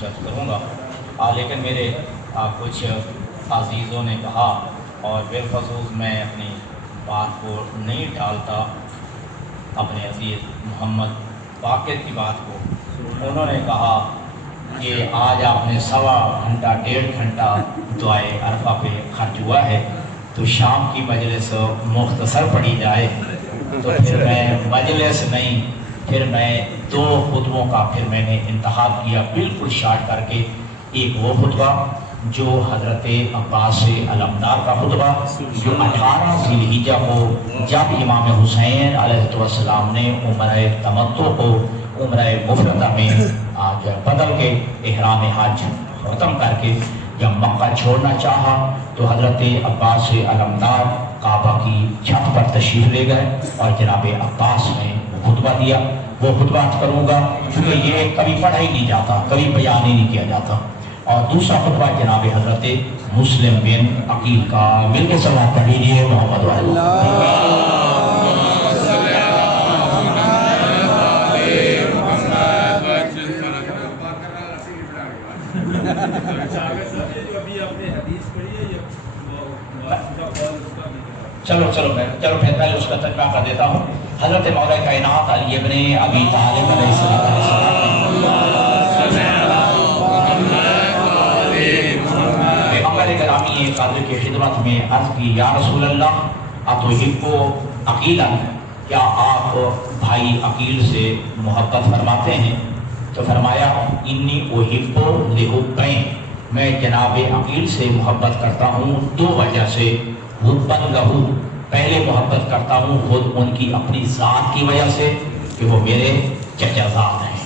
کچھ عرض کروں گا، لیکن میرے کچھ عزیزوں نے کہا اور بالخصوص میں اپنی بات کو نہیں ٹالتا اپنے عزیز محمد باقر کی بات کو. انہوں نے کہا کہ آج آپ نے 1.5 گھنٹہ دعائے عرفہ پہ خرچ ہوا ہے، تو شام کی مجلس مختصر پڑھی جائے. تو پھر میں مجلس نہیں، پھر میں 2 خطبوں کا پھر میں نے انتخاب کیا بالکل شارٹ کر کے. ایک وہ خطبہ جو حضرت عباس علمدار کا خطبہ جو 18 ذی الحجہ کو جب امام حسین علیہ السلام نے عمرہ تمتع کو عمرہ مفردہ میں بدل کے احرام حج ختم کر کے جب مکہ چھوڑنا چاہا تو حضرت عباس علمدار کعبہ کی چھت پر تشریف لے گئے اور جناب عباس نے خطبہ دیا. وہ خطبہ کروں گا کیونکہ یہ کبھی پڑھا ہی نہیں جاتا، کبھی بیان ہی نہیں کیا جاتا. اور دوسرا خطبہ جناب حضرت مسلم بن عقیل کا. مل کے صلوات پڑھ لیجیے محمد چلو پھر پہلے اس کا ترجمہ کر دیتا ہوں. حضرت مولا کائنات علی ابن ابی طالب علیہ السلام پیغمبر گرامی قادر کی خدمت میں عرض کی، یا رسول اللہ اتحب عقیلا، کیا آپ بھائی عقیل سے محبت فرماتے ہیں؟ تو فرمایا انی احب لحبین، میں جناب عقیل سے محبت کرتا ہوں 2 وجہ سے. حبن لہو، پہلے محبت کرتا ہوں خود ان کی اپنی ذات کی وجہ سے کہ وہ میرے چچا زاد ہیں.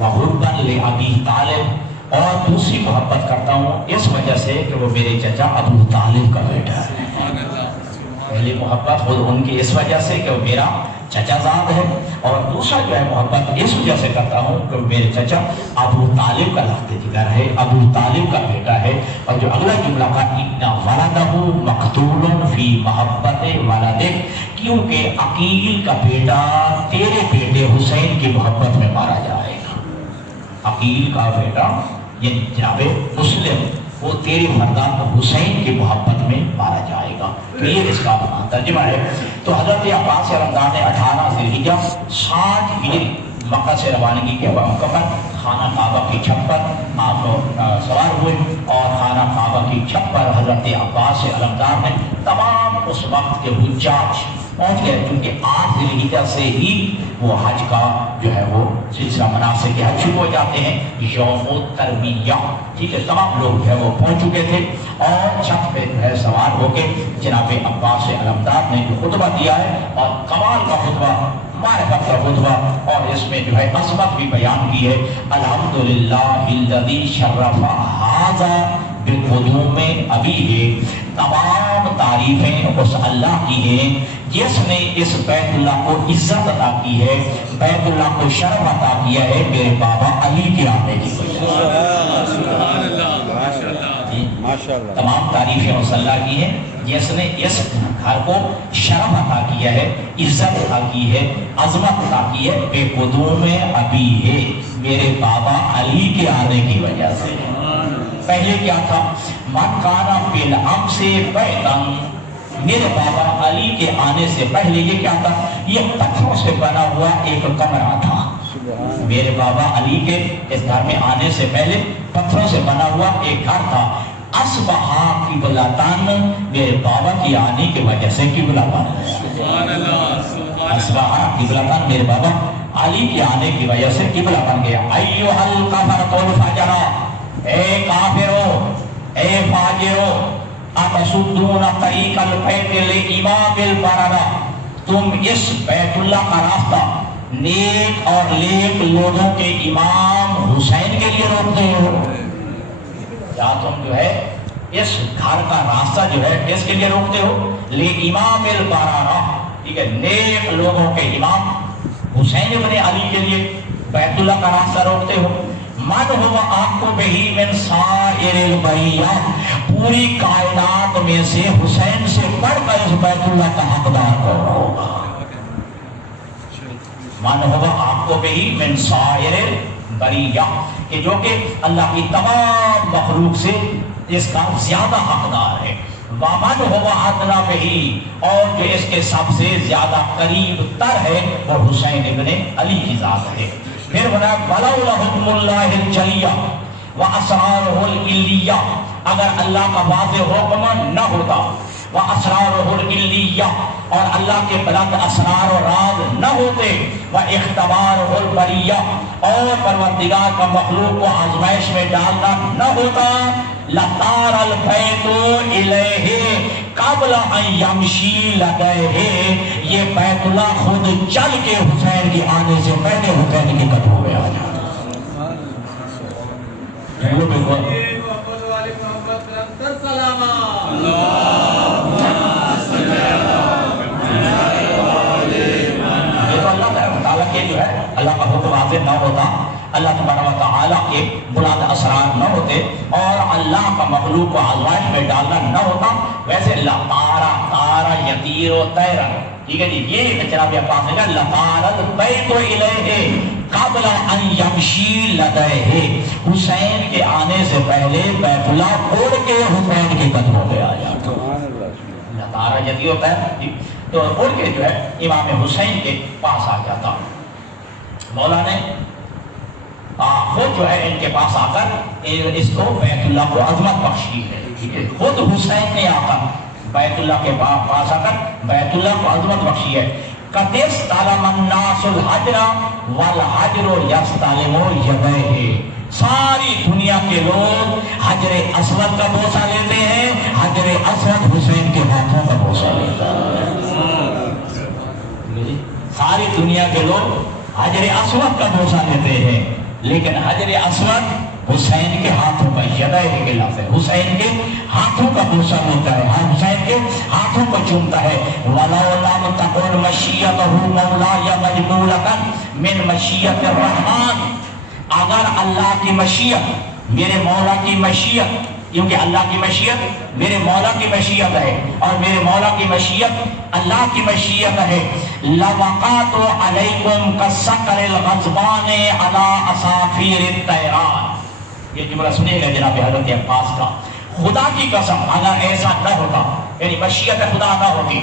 وحبن لابی طالب، اور دوسری محبت کرتا ہوں اس وجہ سے کہ وہ میرے چچا ابو طالب کا بیٹا ہے. پہلی محبت خود ان کی اس وجہ سے کہ وہ میرا چچا زاد ہے، اور دوسرا جو ہے محبت اس وجہ سے کرتا ہوں کہ وہ میرے چچا ابو طالب کا لفظ جگر ہے، ابو طالب کا بیٹا ہے. اور جو اگلا جملہ کا اِنَّ وَلَدَهُ مَقْتُولٌ فِي مَحَبَّتِ وَلَدِهِ، کیونکہ عقیل کا بیٹا تیرے بیٹے حسین کی محبت میں مارا جائے گا. عقیل کا بیٹا یعنی جناب مسلم وہ تیری مردان حسین کی محبت میں مارا جائے گا. یہ اس کا ترجمہ ہے. تو حضرت عباس علمدار نے 18 ذی الحجہ 60 ہجری مکہ سے روانگی کے مکمل خانہ کعبہ کی چھت پر آپ سوار ہوئے، اور خانہ کعبہ کی چھت پر حضرت عباس علمدار نے تمام اس وقت کے حجاج پہنچ گئے، کیونکہ 8 ذی الحجہ سے ہی وہ حج کا جو ہے وہ سلسلہ مناسک حج شروع ہو جاتے ہیں، یوم الترویہ. ٹھیک ہے، تمام لوگ جو ہے وہ پہنچ چکے تھے، اور چھت پہ جو ہے سوار ہو کے جناب عباس علمدار نے جو خطبہ دیا ہے، اور کمال کا خطبہ، معرفت کا خطبہ، اور اس میں جو ہے عظمت بھی بیان کی ہے. الحمدللہ الذی شرف ھذا بقدوم ابیہ، تمام تعریفیں اس اللہ کی ہیں جس نے اس بیت اللہ کو عزت عطا کی ہے، بیت اللہ کو شرف عطا کیا ہے میرے بابا علی کے آنے کی وجہ سے. تمام تعریفیں اس اللہ کی ہیں جس نے اس گھر کو شرف عطا کیا ہے، عزت عطا کی ہے، عظمت عطا کی ہے بے قدوم ابی ہے، میرے بابا علی کے آنے کی وجہ سے. پہلے کیا تھا؟ من کانا بالامس بیتن، میرے بابا علی کے آنے سے پہلے یہ کیا تھا؟ یہ پتھروں سے بنا ہوا ایک کمرہ تھا. میرے بابا علی کے اس گھر میں آنے سے پہلے پتھروں سے بنا ہوا ایک گھر تھا. اصبح قبلتان، میرے بابا کی آنے کی وجہ سے قبلہ بن گیا. اصبح قبلتان، میرے بابا علی کے آنے کی وجہ سے قبلہ بن گیا. ایھا الکفرۃ الفجر، اے کافرو، اے فاجرو، اتصدون طریق البیت لامام البررہ، تم اس بیت اللہ کا راستہ نیک اور لیک لوگوں کے امام حسین کے لیے روکتے ہو. کیا تم جو ہے اس گھر کا راستہ جو ہے اس کے لیے روکتے ہو؟ لامام البررہ، ٹھیک ہے، نیک لوگوں کے امام حسین ابن علی کے لیے بیت اللہ کا راستہ روکتے ہو. من ہوا آپ کو بہی من سائر البریہ، پوری کائنات میں سے حسین سے بڑھ کر اس بیت اللہ کا حقدار کون ہوگا؟ من ہوا آپ کو بہی من سائر البریہ، کہ جو کہ اللہ کی تمام مخلوق سے اس کا زیادہ حقدار ہے. وَمَنْ هُوَ أَدْنَىٰ بِهِ، اور جو اس کے سب سے زیادہ قریب تر ہے وہ حسین ابن علی کی ذات ہے. پھر بنا وَلَوْلَا حُكْمُ اللَّهِ الْجَلِيَّةُ وَأَسْرَارُهُ الْإِلِّيَّةُ، اگر اللہ کا واضح حکم نہ ہوتا، وَأَسْرَارُهُ الْإِلِّيَّةُ، اور اللہ کے بلند اسرار و راز نہ ہوتے، وَإِخْتِبَارُهُ الْبَرِيَّةُ، اور پروردگار کا مخلوق کو آزمائش میں ڈالنا نہ ہوتا، لَطَارَ الْبَيْتُ إِلَيْهِ قَبْلَ أَن يَمْشِي لَدَيْهِ، یہ بیت اللہ خود چل کے حسین کے آنے سے پہلے حسین کے قدموں میں آ جاتا. جو ہے اللہ کا حکم واضح نہ ہوتا، اللہ تبارک و تعالیٰ کے بلند اسرار نہ ہوتے، اور اللہ کا مخلوق کو آزمائش میں ڈالنا نہ ہوتا. ویسے لطارا، تارا یطیر و طیرا، ٹھیک ہے جی، یہ جناب عباس نے کہا لطار البیت الیہ قبل ان یمشی لدیہ، حسین کے آنے سے پہلے بیت اللہ اڑ کے حسین کے قدموں پہ آ جاتا. لطارا یطیر و طیر، تو اڑ کے جو ہے امام حسین کے پاس آ جاتا. مولا نے خود جو ہے ان کے پاس آ کر اس کو بیت اللہ کو عظمت بخشی ہے. ٹھیک ہے، خود حسین نے آ کر بیت اللہ کے پاس آ کر بیت اللہ کو عظمت بخشی ہے. قَدِسْتَلَمَ النَّاسُ الْحَجْرَ وَالْحَجْرُ يَسْتَلِمُ يَدَيْهِ، ساری دنیا کے لوگ حجر اسود کا بوسہ لیتے ہیں، حجر اسود حسین کے ہاتھوں کا بوسہ لیتا ہے. ساری دنیا کے لوگ حجر اسود کا بوسہ لیتے ہیں، لیکن حجر اسود حسین کے ہاتھوں کا، یدائے کے لفظ ہے، حسین کے ہاتھوں کا بوسہ لیتا ہے، حسین کے ہاتھوں کو چومتا ہے. وَلَوْ لَمْ تَكُنْ مَشِيَّتُهُ مَوْلَايَ مَجْبُولَةً مِنْ مَشِيَّةِ الرَّحْمَٰنِ، اگر اللہ کی مشیت، میرے مولا کی مشیت، کیونکہ اللہ کی مشیت میرے مولا کی مشیت ہے، اور میرے مولا کی مشیت اللہ کی مشیت ہے. لَوَقَعْتُ عَلَيْكُمْ كَالصَّقْرِ الْغَضْبَانِ عَلَىٰ أَصَافِيرِ الطَّيْرَانِ، یہ جملہ سنیے گا جناب حضرت عباس کا. خدا کی قسم اگر ایسا نہ ہوتا، یعنی مشیت خدا نہ ہوتی،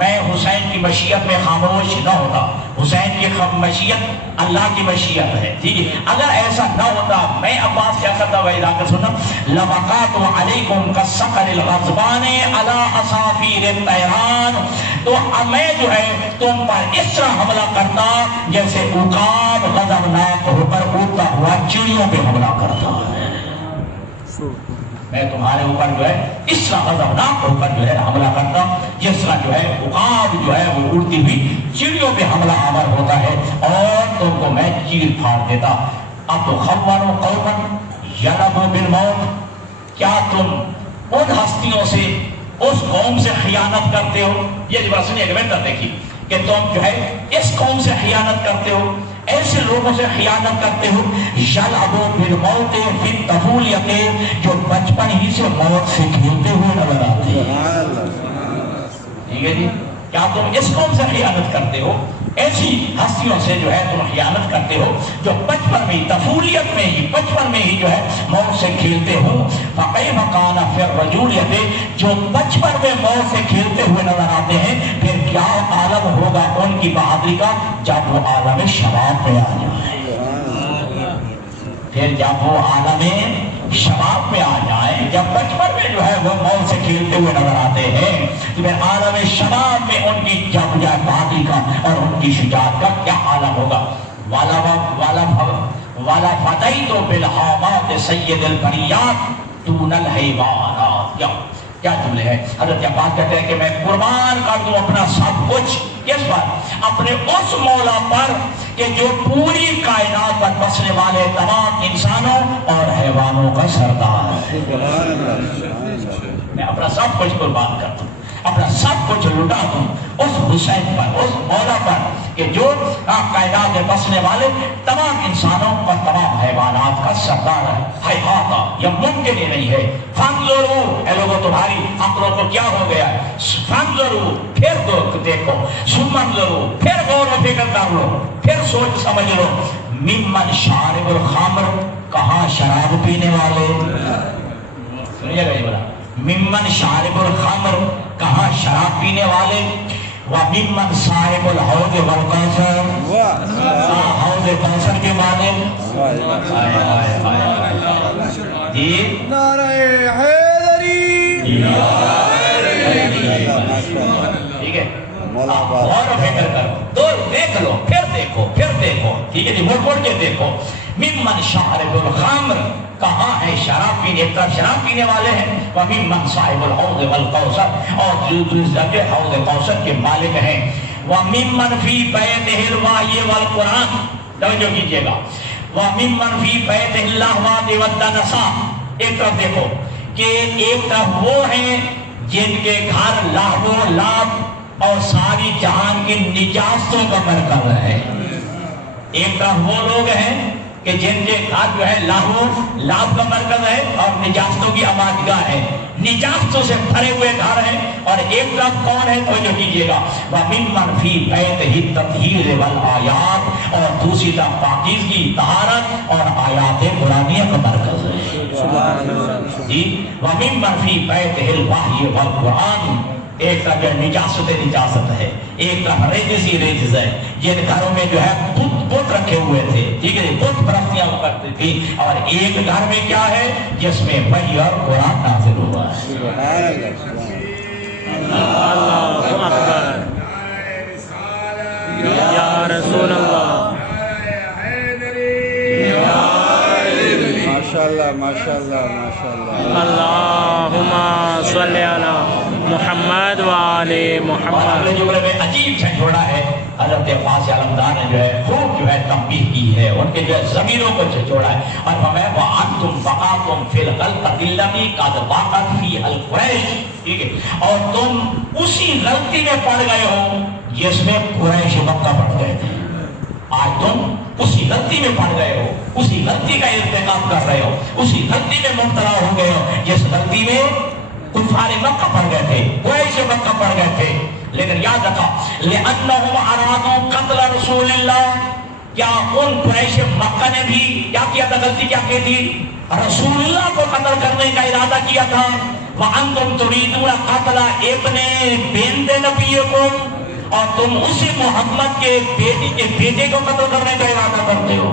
میں حسین کی مشیت میں خاموش نہ ہوتا. حسین کی مشیت اللہ کی مشیت ہے، ٹھیک ہے. اگر ایسا نہ ہوتا میں عباس کیا کرتا وہی لا کر سننا، لَوَقَعْتُ عَلَيْكُمْ كَالصَّقْرِ الْغَضْبَانِ عَلَىٰ أَصَافِيرِ الطَّيْرَانِ، تو میں جو ہے تم پر اس طرح حملہ کرتا جیسے عقاب غضبناک ہو کر اڑتا ہوا چڑیوں پہ حملہ کرتا ہے. میں تمہارے اوپر جو ہے اس طرح غضبناک ہو کر جو ہے حملہ کرتا جس طرح جو ہے عقاب جو ہے وہ اڑتی ہوئی چڑیوں پہ حملہ آور ہوتا ہے، اور تم کو میں چیر پھاڑ دیتا. اب تو خبروں قومن یلبو بالموت، کیا تم ان ہستیوں سے، اس قوم سے خیانت کرتے ہو؟ یہ جو سنیے کہ بہتر دیکھیے کہ تم جو ہے اس قوم سے خیانت کرتے ہو، ایسے لوگوں سے خیانت کرتے ہو، یلعبو بالموت فی الطفولیۃ، جو بچپن ہی سے موت سے کھیلتے ہوئے نظر آتے ہیں. ٹھیک ہے جی، کیا تم اس قوم سے خیانت کرتے ہو؟ ایسی ہستیوں سے جو ہے تم خیانت کرتے ہو جو بچپن میں، طفولیت میں ہی، بچپن میں ہی جو ہے موت سے کھیلتے ہو. فَكَيْفَ كَانَ فِي الرَّجُولِيَّةِ، جو بچپن میں موت سے کھیلتے ہوئے نظر آتے ہیں، پھر کیا عالم ہوگا ان کی بہادری کا جب وہ عالم شباب پہ آ جائے. پھر جب وہ عالم شباب میں آ جائیں، جب بچپن میں جو ہے وہ موت سے کھیلتے ہوئے نظر آتے ہیں، تو پھر عالم شباب میں ان کی جب جائے بہادری کا اور ان کی شجاعت کا کیا عالم ہوگا. والا فتح تو بالحامات سید البریات دون الحیوانات، کیا جملے ہیں. حضرت عباس کہتے ہیں کہ میں قربان کر دوں اپنا سب کچھ، کس پر؟ اپنے اس مولا پر کہ جو پوری کائنات پر بسنے والے تمام انسانوں اور حیوانوں کا سردار ہے. میں اپنا سب کچھ قربان کر دوں، اپنا سب کچھ لٹا دوں اس حسین پر، اس مولا پر کہ جو کائنات میں بسنے والے تمام انسانوں اور تمام حیوانات کا سردار ہے. حیحاتا، یہ ممکن ہی نہیں ہے. فانظروا، اے لوگوں تمہاری عقلوں کو کیا ہو گیا ہے؟ فانظروا، پھر دیکھو، ثم انظروا، پھر غور و فکر کر لو، پھر سوچ سمجھ لو. ممن شارب الخمر، کہاں شراب پینے والے، سنیے گا یہ بڑا، ممن شارب الخمر، کہاں شراب پینے والے، وممن صاحب الحوض والکوثر، حوض کوثر کے مالک، جی نعرہ حیدری، ٹھیک ہے، غور و فکر کرو، دو دیکھ لو، پھر دیکھو، ٹھیک ہے جی، مڑ کے دیکھو، ممن شارب الخمر، کہاں ہے شراب پینے، ایک طرف شراب پینے والے ہیں، وممن صاحب الحوض والکوثر، اور دوسری جگہ حوض کوثر کے مالک ہیں، وممن فی بیتہ الوحی والقرآن، توجہ کیجئے گا، وممن فی بیتہ اللہوات والدنسا، ایک طرف دیکھو کہ ایک طرف وہ ہیں جن کے گھر لہو لعب اور ساری جہان کی نجاستوں کا مرکز ہے، ایک طرف وہ لوگ ہیں کہ جن کے گھر جو ہے لہو لعب کا مرکز ہے اور نجاستوں کی آمادگاہ ہے، نجاستوں سے بھرے ہوئے گھر ہیں، اور ایک طرف کون ہے توجہ کیجئے گا، وَمِمَّنْ فِي بَيْتِهِ التَّطْهِيرِ وَالْآيَاتِ، اور دوسری طرف پاکیزگی، طہارت اور آیات قرآنیہ کا مرکز ہے، جی وَمِمَّنْ فِي بَيْتِهِ الْوَحْيِ وَالْقُرْآنِ، ایک طرف نجاست ہے، ایک طرف رجز ہے، جن گھروں میں جو ہے بت رکھے ہوئے تھے، ٹھیک ہے، بت پرستیاں کرتی تھی، اور ایک گھر میں کیا ہے جس میں وحی اور قرآن نازل ہوا ہے، اللہ اکبر، یا رسول اللہ، ماشاءاللہ ماشاءاللہ ماشاءاللہ، اللہم صلی علی محمد وآل اور محمد۔ اپنے جملے میں عجیب جھنجھوڑا ہے، حضرت عباس علمدار نے جو ہے خوب جو ہے تنبیہ کی ہے، ان کے جو ہے ضمیروں کو جھنجھوڑا ہے، اور فرمایا وَأَنْتُمْ بَقَاتُمْ فِي الْغَلْطَةِ الَّتِي قَدْ بَقَتْ فِيهَا الْقُرَيْشُ، ٹھیک ہے، اور تم اسی غلطی میں پڑ گئے ہو جس میں قریش مکہ پڑ گئے تھے، آج تم اسی غلطی میں پڑ گئے ہو، اسی غلطی کا ارتکاب کر رہے ہو، اسی غلطی میں مبتلا ہو گئے ہو جس غلطی میں کفار مکہ پڑ گئے تھے، قریش مکہ پڑ گئے تھے، لیکن یاد رکھا لِأَنَّهُمْ أَرَادُوا قَتْلَ رَسُولِ اللَّهِ، کیا ان قریش مکہ نے بھی کیا کیا تھا، غلطی کیا کی تھی، رسول اللہ کو قتل کرنے کا ارادہ کیا تھا، وَأَنْتُمْ تُرِيدُونَ قَتْلَ ابْنِ بِنْتِ نَبِيِّكُمْ، اور تم اسی محمد کے بیٹے کو قتل کرنے کا ارادہ کرتے ہو،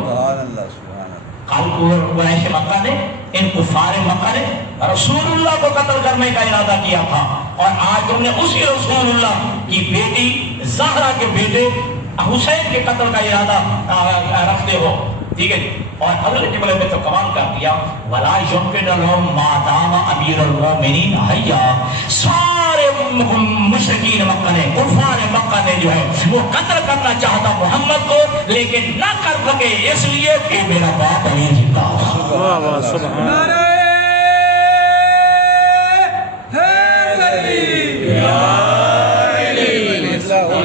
قریش مکہ نے، ان کفار مکہ نے رسول اللہ کو قتل کرنے کا ارادہ کیا تھا، اور آج تم نے اسی رسول اللہ کی بیٹی زہرا کے بیٹے حسین کے قتل کا ارادہ رکھتے ہو، ٹھیک ہے، اور حضرت جبل میں تو کمال کر دیا وَلَا يُمْكِنُ لَهُمْ مَا دَامَ أَمِيرُ الْمُؤْمِنِينَ حَيًّا، سارے مشرکین مکہ نے، کفار مکہ نے جو ہے وہ قتل کرنا چاہتا محمد کو، لیکن نہ کر سکے اس لیے کہ میرا باپ علی زندہ ہوا، واہ واہ سبحان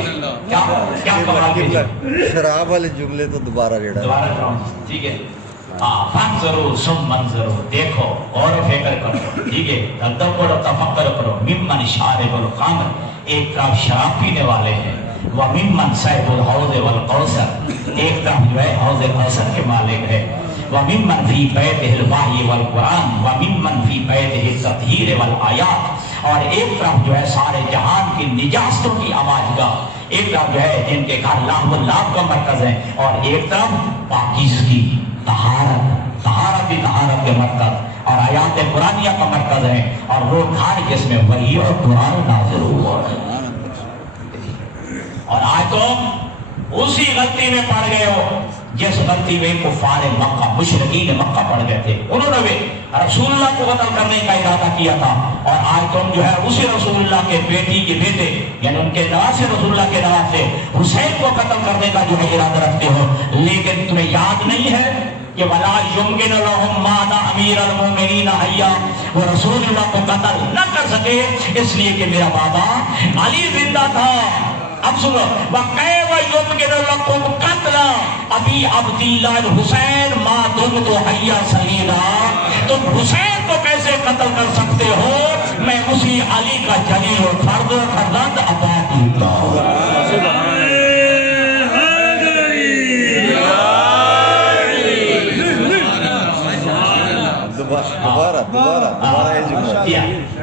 اللہ، کیا کمال کی شراب والے جملے تو دوبارہ ریڑا دوبارہ کراؤں، ٹھیک ہے، فانظروا ثم انظروا، دیکھو غور و فکر کرو، ٹھیک ہے، تدبر و تفکر کرو، ممن شارب الخمر، ایک طرف شراب پینے والے ہیں، وممن صاحب الحوض والکوثر، ایک طرف جو ہے حوض کوثر کے مالک ہے، وممن فی بیتہ الوحی والقرآن، وممن فی بیتہ التطہیر والآیات، اور ایک طرف جو ہے سارے جہان کی نجاستوں کی آمادگاہ، ایک طرف جو ہے جن کے گھر لہو لعب کا مرکز ہے، اور ایک طرف پاکیزگی، طہارت کے مرکز اور آیات قرآنیہ کا مرکز ہے، اور وہ گھر جس میں وحی اور قرآن نازل ہوا ہے، اور آج تم اسی غلطی میں پڑ گئے ہو جس غلطی میں کفار مکہ، مشرکین مکہ پڑ گئے تھے، انہوں نے بھی رسول اللہ کو قتل کرنے کا ارادہ کیا تھا، اور آج تم جو ہے اسی رسول اللہ کے بیٹی کے بیٹے یعنی ان کے نواسے رسول اللہ کے نواسے حسین کو قتل کرنے کا جو ہے ارادہ رکھتے ہو، لیکن تمہیں یاد نہیں ہے کہ وَلَا يُمْكِنُ لَهُمْ مَا دَامَ أَمِيرُ الْمُؤْمِنِينَ حَيًّا، وہ رسول اللہ کو قتل نہ کر سکے اس لیے کہ میرا بابا علی زندہ تھا، اب سنو وَقَيْفَ يُمْكِنُ لَكُمْ قَتْلَ أَبِي عَبْدِ اللَّهِ الْحُسَيْنِ مَا دُمْتُ حَيًّا صَغِيرًا، تم حسین کو کیسے قتل کر سکتے ہو، میں اسی علی کا جلیل و فرزند عطا کیتا ہوں، دوبارہ یہ جملہ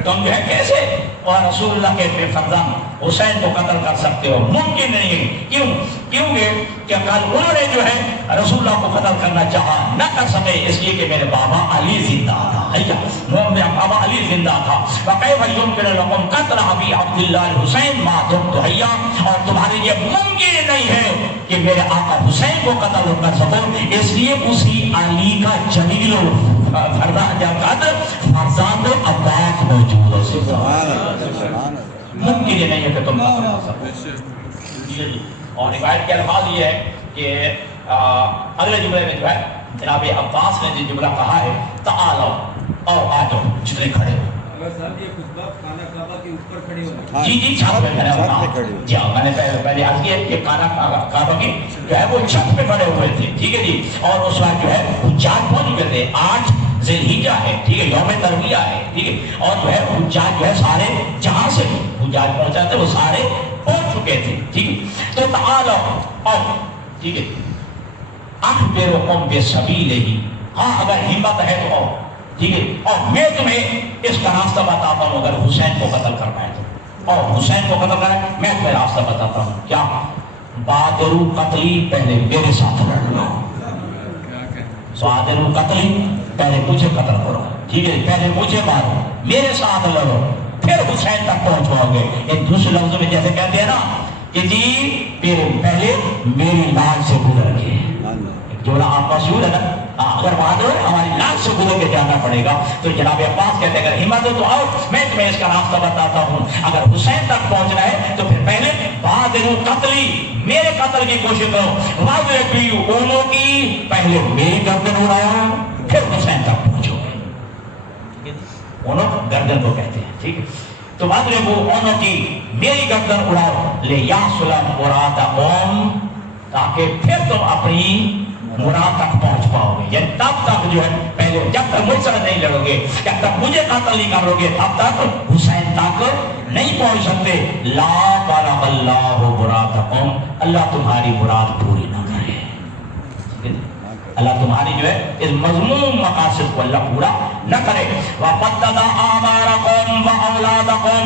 تم جو ہے کیسے اور رسول اللہ کے بے فرزند حسین کو قتل کر سکتے ہو؟ ممکن نہیں ہے۔ کیوں کہ کل انہوں نے جو ہے رسول اللہ کو قتل کرنا چاہا، نہ کر سکے، اس لیے کہ میرے بابا علی زندہ تھا۔ میرا بابا علی زندہ تھا۔ وَكَيْفَ يُمْكِنُ لَكُمْ قَتْلَ أَبِي عَبْدِ اللَّهِ الْحُسَيْنِ مَا دُمْتُ حَيًّا، اور تمہارے لیے ممکن نہیں ہے کہ میرے آقا حسین کو قتل کر سکو، اس لیے اسی علی کا جلیل فرزند عباس موجود ہے۔ ممکن یہ نہیں ہے کہ تم قتل کر سکو۔ اور روایت کے الفاظ یہ ہے کہ اگلے جملے میں جو ہے جناب عباس نے جو جملہ کہا ہے، تعالو اور آ جاؤ جتنے کھڑے ہو۔ جی چھت پہ کھڑے ہونا۔ جی میں نے پہلے عرض کیا کہ خانہ کعبہ کی جو ہے وہ چھت پہ کھڑے ہوئے تھے، ٹھیک ہے جی، اور اس وقت جو ہے حجاج پہنچ گئے تھے۔ 8 ذی الحجہ ہے، ٹھیک ہے، یوم ترویہ ہے، ٹھیک ہے، اور جو ہے حجاج جو ہے سارے جہاں سے حجاج پہنچا تھے وہ سارے پہنچ چکے تھے، ٹھیک ہے۔ تو تعالو اور ٹھیک ہے اخبرکم بسبیلہ، ہاں اگر ہمت ہے تو آؤ، ٹھیک ہے، اور میں تمہیں اس کا راستہ بتاتا ہوں اگر حسین کو قتل کرنا ہے تو، اور حسین کو قتل کرنا ہے میں تمہیں راستہ بتاتا ہوں۔ کیا؟ بادرو قتلی، پہلے میرے ساتھ لڑنا، بادرو قتلی، پہلے مجھے قتل کرو، ٹھیک ہے، پہلے مجھے مارو، میرے ساتھ لڑو، پھر حسین تک پہنچ پاؤ گے۔ ایک دوسرے لفظوں میں جیسے کہتے ہیں نا کہ جی پہلے میری لاش سے گزر کے، جملہ آپ کا شعور ہے نا، اگر بہادر ہماری لاش سے گزر کے جانا پڑے گا تو جناب عباس کہتے ہیں اگر ہمت ہو تو آؤ میں تمہیں اس کا راستہ بتاتا ہوں، اگر حسین تک پہنچنا ہے تو پھر پہلے بادرو قتلی، میرے قتل کی کوشش کرو، واضح اونوں کی، پہلے میری گردن اڑاؤ پھر حسین تک پہنچو گے، اونوں گردن کو کہتے ہیں، ٹھیک ہے، تو واضح اونوں کی میری گردن اڑاؤ، لے یا سلم مرادکم، تاکہ پھر تم اپنی مراد تک پہنچ پاؤ گے، یعنی تب تک جو ہے پہلے جب تک مجھ سے نہیں لڑو گے، جب تک مجھے قتل نہیں کرو گے تب تک حسین تک نہیں پہنچ سکتے۔ لا بلغ اللہ مرادکم، اللہ تمہاری مراد پوری نہ کرے، اللہ تمہاری جو ہے اس مضمون مقاصد کو اللہ پورا نہ کرے۔ وَقَدَّدَ آمَارَكُمْ وَأَوْلَادَكُمْ،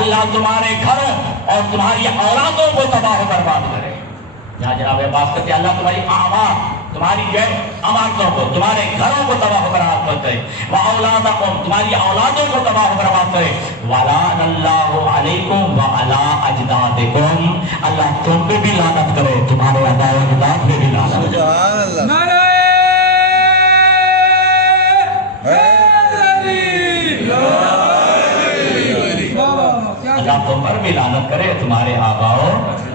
اللہ تمہارے گھروں اور تمہاری اولادوں کو تباہ و برباد کرے۔ یہاں جناب عباس کہتے ہیں اللہ تمہاری اعمار، تمہاری جو ہے امانتوں کو، تمہارے گھروں کو تباہ و برباد کرے، وَأَوْلَادَكُمْ، تمہاری اولادوں کو تباہ و برباد کرے، وَلَعَنَ اللَّهُ عَلَيْكُمْ وَعَلَىٰ أَجْدَادِكُمْ، اللہ تم پہ بھی لعنت کرے، تمہارے آباء و اجداد پہ بھی لعنت کرے۔ اللہ تم پر بھی لعنت کرے، تمہارے آباء و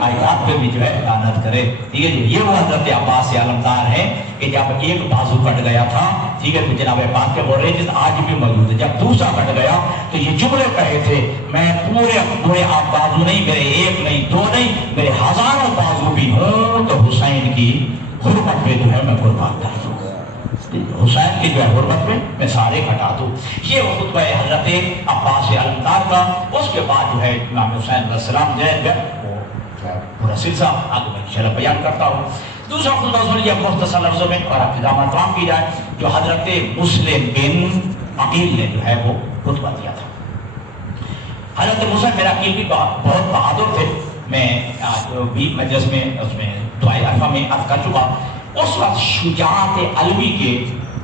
اجداد پہ بھی جو ہے لعنت کرے، ٹھیک ہے جی۔ یہ وہ حضرت عباس سے علمدار ہیں کہ جب ایک بازو کٹ گیا تھا، ٹھیک ہے، تو جناب عباس کے بول رہے جس آج بھی موجود ہے، جب دوسرا کٹ گیا تو یہ جملے کہے تھے، میں پورے آپ بازو نہیں، میرے ایک نہیں دو نہیں، میرے ہزاروں بازو بھی ہوں تو حسین کی حرمت پہ جو ہے میں قربان کر دوں، حسین کی جو ہے حرمت میں سارے کٹا دوں۔ یہ وہ خطبہ حضرت عباس علمدار کا۔ اس کے بعد جو ہے امام حسین علیہ السلام جو ہے پورا سلسلہ آگے میں انشاءاللہ بیان کرتا ہوں۔ دوسرا خطبہ سنیے مختصر لفظوں میں اور اقتدام تمام کی جائے، جو حضرت مسلم بن عقیل نے جو ہے وہ خطبہ دیا تھا۔ حضرت مسلم بن عقیل بھی بہت بہادر تھے، میں جو بھی مجلس میں اس میں دعائے عرفہ میں عرض کر چکا۔ اس وقت شجاعت علوی کے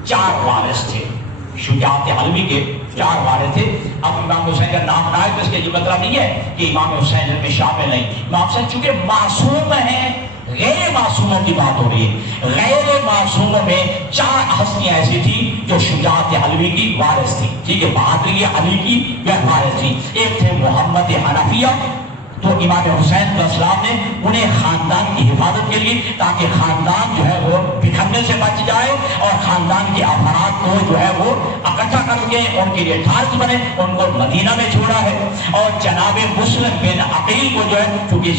4 وارث تھے، شجاعت علوی کے 4 وارث تھے۔ اب امام حسین کا نام نہ ہے تو اس کے یہ مطلب نہیں ہے کہ امام حسین میں شامل نہیں، امام حسین چونکہ معصوم ہیں، غیر معصوموں کی بات ہو رہی ہے، غیر معصوموں میں 4 ہستیاں ایسی تھی جو شجاعت علوی کی وارث تھی، ٹھیک ہے، بہادری علی کی وارث تھی۔ ایک تھے محمد حنفیہ، تو امام حسین علیہ السلام نے انہیں خاندان کی حفاظت کے لیے، تاکہ خاندان جو ہے وہ بکھرنے سے بچ جائے اور خاندان کے افراد کو جو ہے وہ اکٹھا کر کے ان کے لیے ٹارچ بنے، ان کو مدینہ میں چھوڑا ہے۔ اور جناب مسلم بن عقیل کو جو ہے چونکہ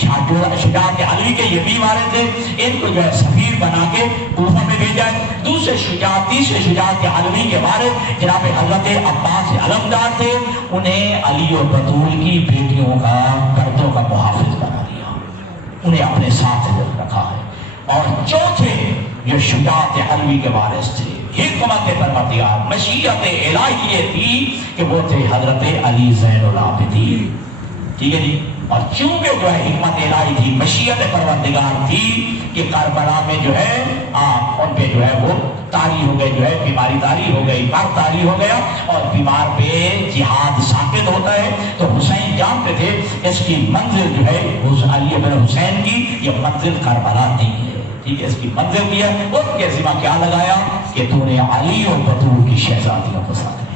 شجاعت علوی کے یہ بھی وارث تھے، ان کو جو ہے سفیر بنا کے کوفہ میں بھیجا ہے۔ تیسرے شجاعت علوی کے وارث جناب حضرت عباس علمدار تھے، انہیں علی و بطول کی بیٹیوں کا پردوں کا محافظ بنا دیا، انہیں اپنے ساتھ رکھا ہے۔ اور چوتھے یہ شجاعت علوی کے وارث تھے، حکمت پروردگار مشیت الہی یہ تھی کہ وہ تھے حضرت علی زین العابدین، ٹھیک ہے جی۔ اور چونکہ جو ہے حکمت الہی تھی، مشیت پروردگار تھی کہ کربلا میں جو ہے ان پہ جو ہے وہ طاری ہو گئے، جو ہے بیماری طاری ہو گئی، مرض طاری ہو گیا، اور بیمار پہ جہاد ساقط ہوتا ہے۔ تو حسین جانتے تھے اس کی منزل جو ہے علی بن حسین کی یہ منزل کربلا نہیں ہے، ٹھیک ہے، اس کی منزل کی ہے۔ ان کے ذمہ کیا لگایا کہ تو نے علی اور بطول کی شہزادیوں کو ساتھ لیا،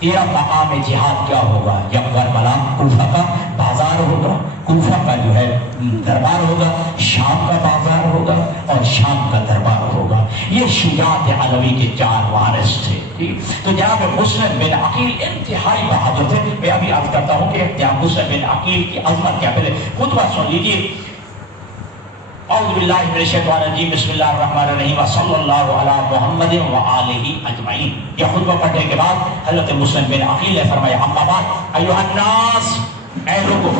تیرا مقام جہاد کیا ہوگا؟ جب کربلا کوفہ کا بازار ہوگا، کوفہ کا جو ہے دربار ہوگا، شام کا بازار ہوگا اور شام کا دربار ہوگا۔ یہ شجاعت علوی کے 4 وارث تھے، ٹھیک۔ تو جناب مسلم بن عقیل انتہائی بہادر تھے۔ میں ابھی عرض کرتا ہوں کہ جناب مسلم بن عقیل کی عظمت کیا، پہلے خطبہ سن لیجیے۔ اعوذ باللہ من الشیطان الرجیم، بسم اللہ الرحمن الرحیم، صلی اللہ علی محمد وآلہ اجمعین۔ یہ خطبہ پڑھنے کے بعد حضرت مسلم بن عقیل نے فرمایا، اما بعد ایھا الناس، اے لوگو،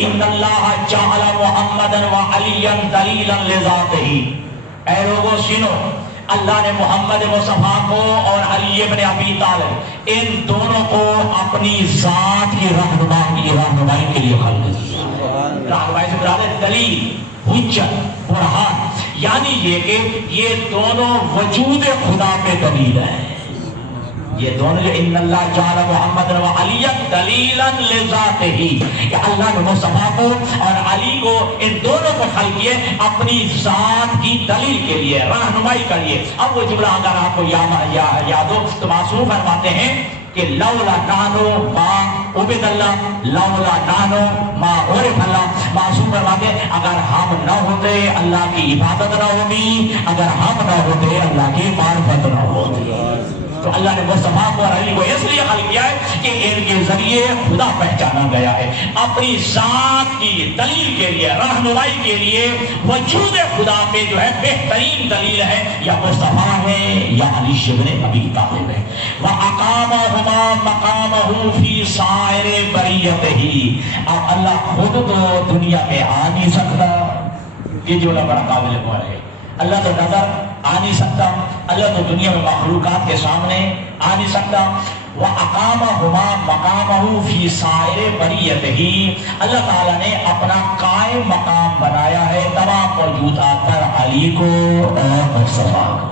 ان اللہ جعل محمدا وعلیا دلیلا لذاتہ، اے لوگو سنو، اللہ نے محمد مصطفیٰ کو اور علی بن ابی طالب ان دونوں کو اپنی ذات کی رہنمائی کے لیے خلق کیا۔ رہنمائی سے مراد ہے دلیل، حجت، برہان، یعنی یہ کہ یہ دونوں وجود خدا پہ دلیل ہے۔ یہ دونوں جو ان اللہ جعل محمد و علی دلیلا لذاتہ، کہ اللہ نے مصطفیٰ کو اور علی کو ان دونوں کو خلق کیے اپنی ذات کی دلیل کے لیے، رہنمائی کے لیے۔ اب وہ جملہ اگر آپ کو یاد ہو تو معصوم فرماتے ہیں کہ لولا نانو ما عبد اللہ، لولا نانو ما عرف اللہ۔ معصوم فرماتے ہیں اگر ہم نہ ہوتے اللہ کی عبادت نہ ہوتی، اگر ہم نہ ہوتے اللہ کی معرفت نہ ہوتی۔ تو اللہ نے مصطفیٰ کو اور علی کو اس لیے خلق کیا ہے کہ ان کے ذریعے خدا پہچانا گیا ہے، اپنی ذات کی دلیل کے لیے، رہنمائی کے لیے۔ وجود خدا پہ جو ہے بہترین دلیل ہے یا مصطفیٰ ہے یا علی بن ابی طالب ہے۔ وَأَقَامَهُمَا مَقَامَهُ فِي سَائِرِ بَرِيَّتِهِ، اب اللہ خود تو دنیا میں آ نہیں سکتا، یہ جو بڑا قابل غور ہے۔ اللہ تو نظر آ نہیں سکتا، اللہ تو دنیا میں مخلوقات کے سامنے آ نہیں سکتا۔ وَأَقَامَهُمَا مَقَامَهُ فِي سَائِرِ بَرِيَّتِهِ، اللہ تعالیٰ نے اپنا قائم مقام بنایا ہے تمام موجودات پر علی کو اور مصطفیٰ کو۔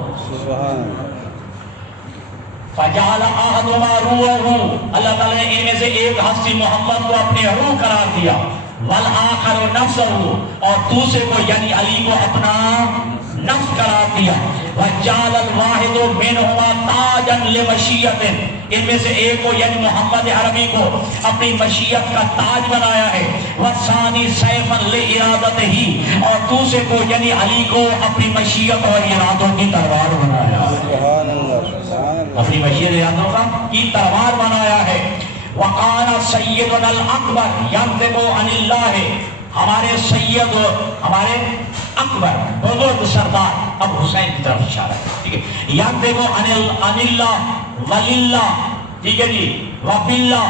فَجَعَلَ أَحَدُهُمَا رُوحَهُ، اللہ تعالیٰ نے ان میں سے ایک ہستی محمد کو اپنے روح قرار دیا، وَالْآخَرُ نَفْسَهُ، اور دوسرے کو یعنی علی کو اپنا نفس قرار دیا۔ وَجَعَلَ الْوَاحِدُ مِنْهُمَا تَاجًا لِمَشِيَّةٍ، ان میں سے ایک کو یعنی محمد عربی کو اپنی مشیت کا تاج بنایا ہے۔ وَالثَّانِي سَيْفًا لِإِرَادَتِهِ، اور دوسرے کو یعنی علی کو اپنی مشیت اور ارادوں کی تلوار بنایا ہے، اپنی مشیت ارادوں کی تلوار بنایا ہے۔ وَقَالَ سَيِّدُنَا الْأَكْبَرُ يَنطِقُ عَنِ اللَّهِ، ہمارے سید و ہمارے اکبر بزرگ سردار اب حسین کی طرف اشارہ ہے، ٹھیک ہے۔ یانتقو عن اللہ وللہ، ٹھیک ہے جی، وباللہ،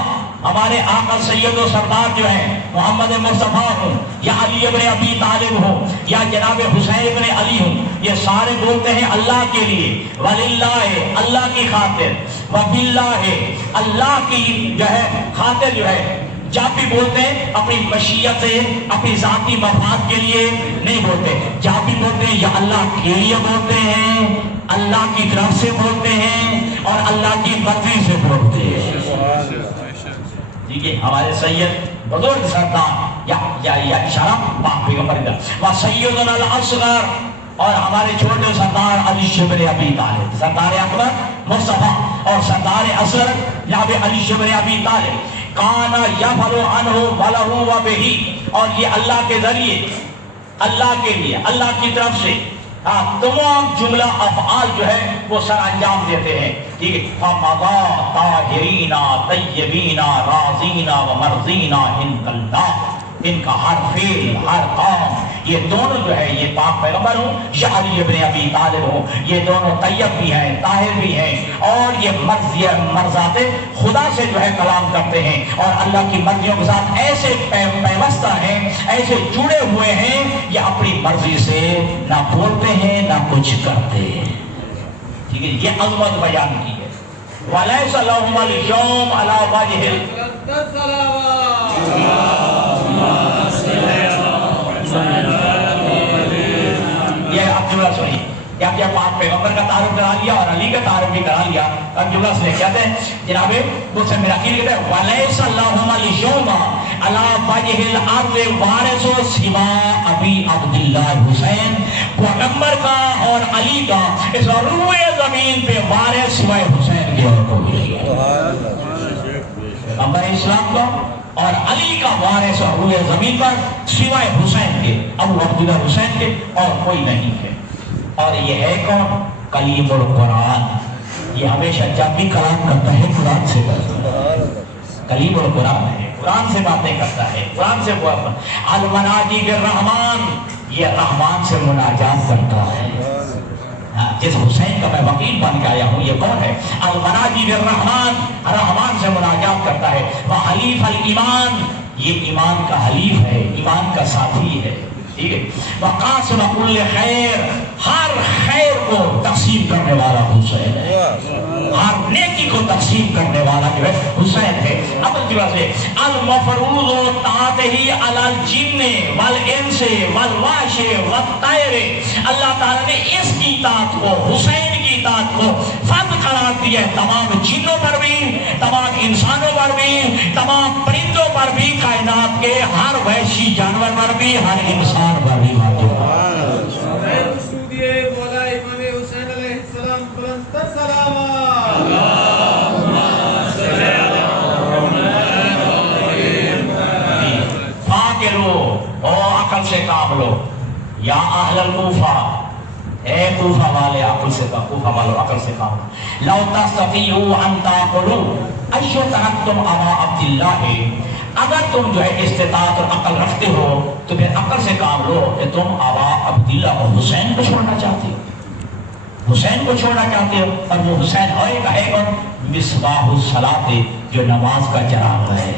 ہمارے آقا سید و سردار جو ہیں محمد مصطفیٰ ہوں یا علی ابن ابی طالب ہوں یا جناب حسین ابن علی ہوں، یہ سارے بولتے ہیں اللہ کے لیے، وللہ، اللہ کی خاطر، وباللہ، اللہ کی جو ہے خاطر جو ہے۔ جب بھی بولتے ہیں اپنی مشیت سے، اپنی ذاتی مفاد کے لیے نہیں بولتے، جب بھی بولتے ہیں یا اللہ کے لیے بولتے ہیں، اللہ کی طرف سے بولتے ہیں اور اللہ کی مرضی سے بولتے ہیں۔ ٹھیک ہے، ہمارے سید بزرگ سردار یا اشارہ پاک پیغمبر کا، وَسَيِّدُنَا الْأَصْغَرُ، اور ہمارے چھوٹے سردار علی بن ابی طالب، سردار اکبر مصطفیٰ اور سردار اصغر جناب علی بن ابی طالب، کانا یفعل عنہ ولہ وبہ، اور یہ اللہ کے ذریعے، اللہ کے لیے، اللہ کی طرف سے تمام جملہ افعال جو ہے وہ سر انجام دیتے ہیں، ٹھیک ہے۔ فَمَضَى طَاهِرِينَ طَيِّبِينَ رَاضِينَ وَمَرْضِينَ إِنْ اللَّهُ، ان کا ہر فعل، ہر کام، یہ دونوں جو ہے یہ پاک پیغمبر ہوں یا علی ابن ابی طالب ہوں، یہ دونوں طیب بھی ہیں، طاہر بھی ہیں، اور یہ مرضات خدا سے جو ہے کلام کرتے ہیں اور اللہ کی مرضیوں کے ساتھ ایسے پیوستہ ہیں، ایسے جڑے ہوئے ہیں، یہ اپنی مرضی سے نہ بولتے ہیں نہ کچھ کرتے ہیں۔ ٹھیک ہے، یہ عظمت بیان کی ہے. وَلَيْسَ لَهُمَ الْيَوْمَ عَلَى وَجْهِ یہ اب جملہ سنی. جب آپ پیغمبر کا تعارف کرا لیا اور علی کا تعارف بھی کرا لیا، اب جملہ سنے کہتے ہیں جناب مجھ سے میرا عقیل کہتے ہیں وَلَيْسَ اللَّهُمَ الْيَوْمَ عَلَى وَجْهِ الْأَرْضِ وَارِثٌ سِوَىٰ أَبِي عَبْدِ اللَّهِ حسین. پیغمبر کا اور علی کا اس روئے زمین پہ وارث سوائے حسین کے اور کوئی نہیں ہے. پیغمبر اسلام کا اور علی کا وارث اور روئے زمین پر سوائے حسین کے، ابو عبداللہ حسین کے اور کوئی نہیں ہے. اور یہ ہے کون؟ کلیم القرآن. یہ ہمیشہ جب بھی کلام کرتا ہے قرآن سے کرتا ہے. کلیم القرآن ہے، قرآن سے باتیں کرتا ہے، قرآن سے المناجی بالرحمن، یہ رحمان سے مناجات کرتا ہے. جس حسین کا میں وکیل بن کے آیا ہوں، یہ کون ہے؟ المناجی بالرحمن، رحمان سے مناجات کرتا ہے. وحلیف الایمان، یہ ایمان کا حلیف ہے، ایمان کا ساتھی ہے. ٹھیک ہے. وقاسم کل خیر، ہر خیر کو تقسیم کرنے والا حسین ہے. ہر نیکی کو تقسیم کرنے والا جو ہے حسین ہے. اب کی وجہ سے المفروض طاعتہ علی الجن والانس والوحش والطیر، اللہ تعالیٰ نے اس کی اطاعت کو، حسین کی اطاعت کو فرض قرار دیا ہے تمام جنوں پر بھی، تمام انسانوں پر بھی، تمام پرندوں پر بھی، کائنات کے ہر وحشی جانور پر بھی، ہر انسان پر بھی واجب ہے. عقل سے کام لو یا اہل الکوفہ، اے کوفہ والے عقل سے کام، کوفہ والو عقل سے کام لو. لو تستطيعوا ان تعقلوا ایشو ترکتم ابا عبداللہ، اگر تم جو ہے استطاعت اور عقل رکھتے ہو تو پھر عقل سے کام لو کہ تم ابا عبداللہ اور حسین کو چھوڑنا چاہتے ہو. حسین کو چھوڑنا چاہتے ہو، اور وہ حسین ہوئے گا ہے کون؟ مصباح الصلاۃ، جو نماز کا چراغ ہے.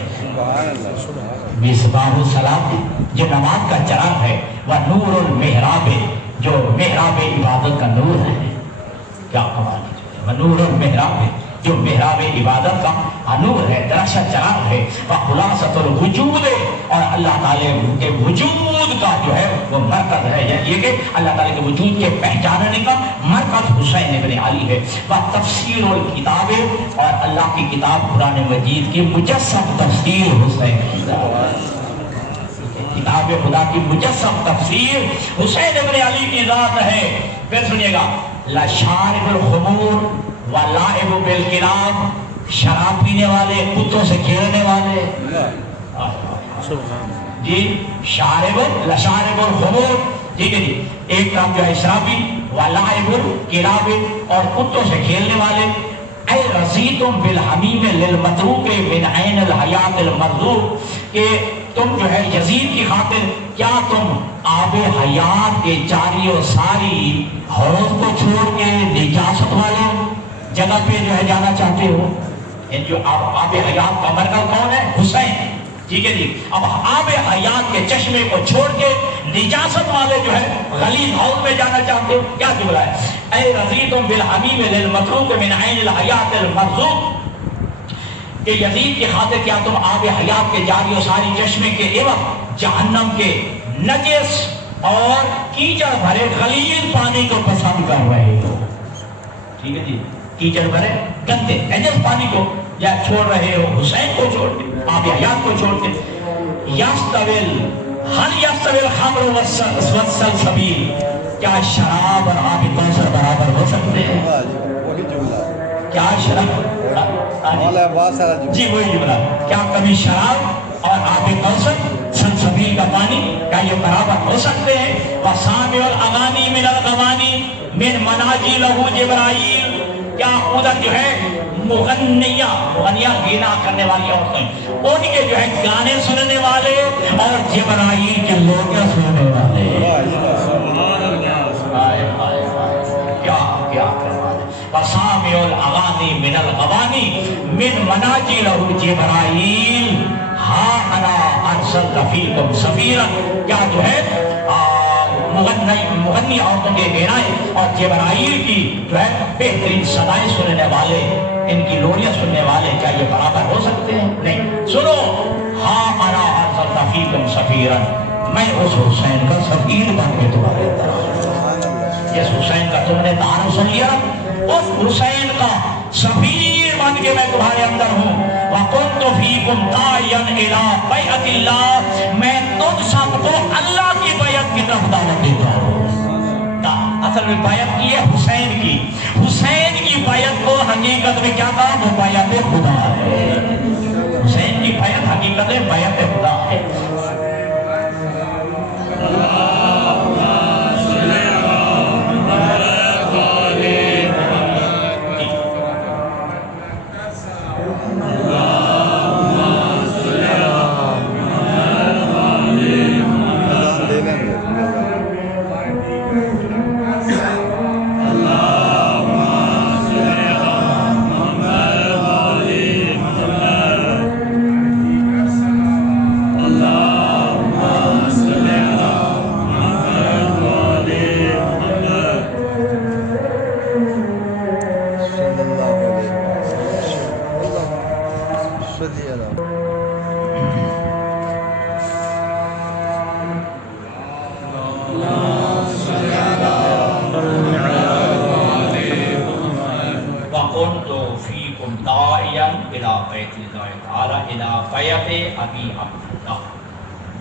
مصباح الصلاۃ، جو نماز کا چراغ ہے. ونور المحراب، جو محراب عبادت کا نور ہے. کیا کمال ہے. ونور المحراب، جو محراب عبادت کا نور ہے، درخشت چراغ ہے. وخلاصۃ الوجود، اور اللہ تعالیٰ کے وجود کا جو ہے وہ مرکز ہے، یہ کہ اللہ تعالیٰ کے وجود کے پہچاننے کا مرکز حسین ابن علی ہے. وتفسیر الکتاب، اور اللہ کی کتاب قرآن مجید کی مجسم تفسیر حسین کی کتاب خدا کی مجسم تفسیر حسین ابن علی کی ذات ہے. پھر سنیے گا لشارب الخمور وَلَائِبُ بِالْكِلَامِ، شراب پینے والے، کتوں سے کھیلنے والے. جی لشارب الخمور، ٹھیک ہے جی. ایک کام جو ہے شرابی، وَلَائِبُ الْكِلَامِ، اور کتوں سے کھیلنے والے. اے رضیتم بالحمیم للمتروک من عین الحیات المرزوق، کہ تم جو ہے یزید کی خاطر کیا تم آب حیات کے جاری و ساری حوض کو چھوڑ کے نجاست والے جگہ پہ جو ہے جانا چاہتے ہو؟ جو آب حیات کا مرکز کون ہے؟ حسین. ٹھیک ہے جی. اب آب حیات کے چشمے کو چھوڑ کے نجاست والے جو ہے غلیظ حوض میں جانا چاہتے ہو؟ کیا جملہ ہے؟ اے رضیتم بالحمیم للمتروک من عین الحیات المرزوق، کہ یزید کی خاطر کیا تم آب حیات کے جاری و ساری چشمے کے عوض جہنم کے نجس اور کیچڑ بھرے غلیظ پانی کو پسند کر رہے ہو؟ ٹھیک ہے جی. کیچڑ بھرے گندے نجس پانی کو یا چھوڑ رہے ہو حسین کو چھوڑ کے، آب حیات کو چھوڑ کے. یستویل ہل یستویل خمر والسلسبیل، کیا شراب اور آب کوثر برابر ہو سکتے ہیں؟ کیا شراب جی وہی جملہ، کیا کبھی شراب اور آب کوثر سلسبیل کا پانی کیا یہ برابر ہو سکتے ہیں؟ وسامع الاغانی من الغوانی من مناجی لہو جبرائیل، کیا ادھر جو ہے مغنیہ گینا کرنے والی عورتیں، ان کے جو ہے گانے سننے والے اور جبرائیل کے لوگے سننے والے. کیا کروانے. وسامع الاغانی من الغوانی من مناجی لہو جبرائیل ہا انا ارسلت فیکم سفیرا، کیا جو ہے مغنی عورتوں کے گہنائے اور جبرائیل کی جو ہے بہترین صدائیں سننے والے، ان کی لوریاں سننے والے، کیا یہ برابر ہو سکتے ہیں؟ نہیں۔ سنو، ہاں انا ارسلت فیکم سفیرا، میں اس حسین کا سفیر بن کے تمہارے طرف، جس حسین کا تم نے تعارف سن لیا، اس حسین کا سفیر بن کے میں تمہارے اندر ہوں۔ وَكُنْتُ فِيكُمْ دَاعِيًا إِلَىٰ بَيْعَةِ اللَّهِ، میں تم سب کو اللہ کی بیعت کی طرف دعوت دیتا ہوں۔ اصل میں بیعت کی ہے حسین کی، حسین کی بیعت کو حقیقت میں کیا کہا؟ وہ بیعت خدا ہے۔ حسین کی بیعت حقیقت میں بیعت خدا ہے۔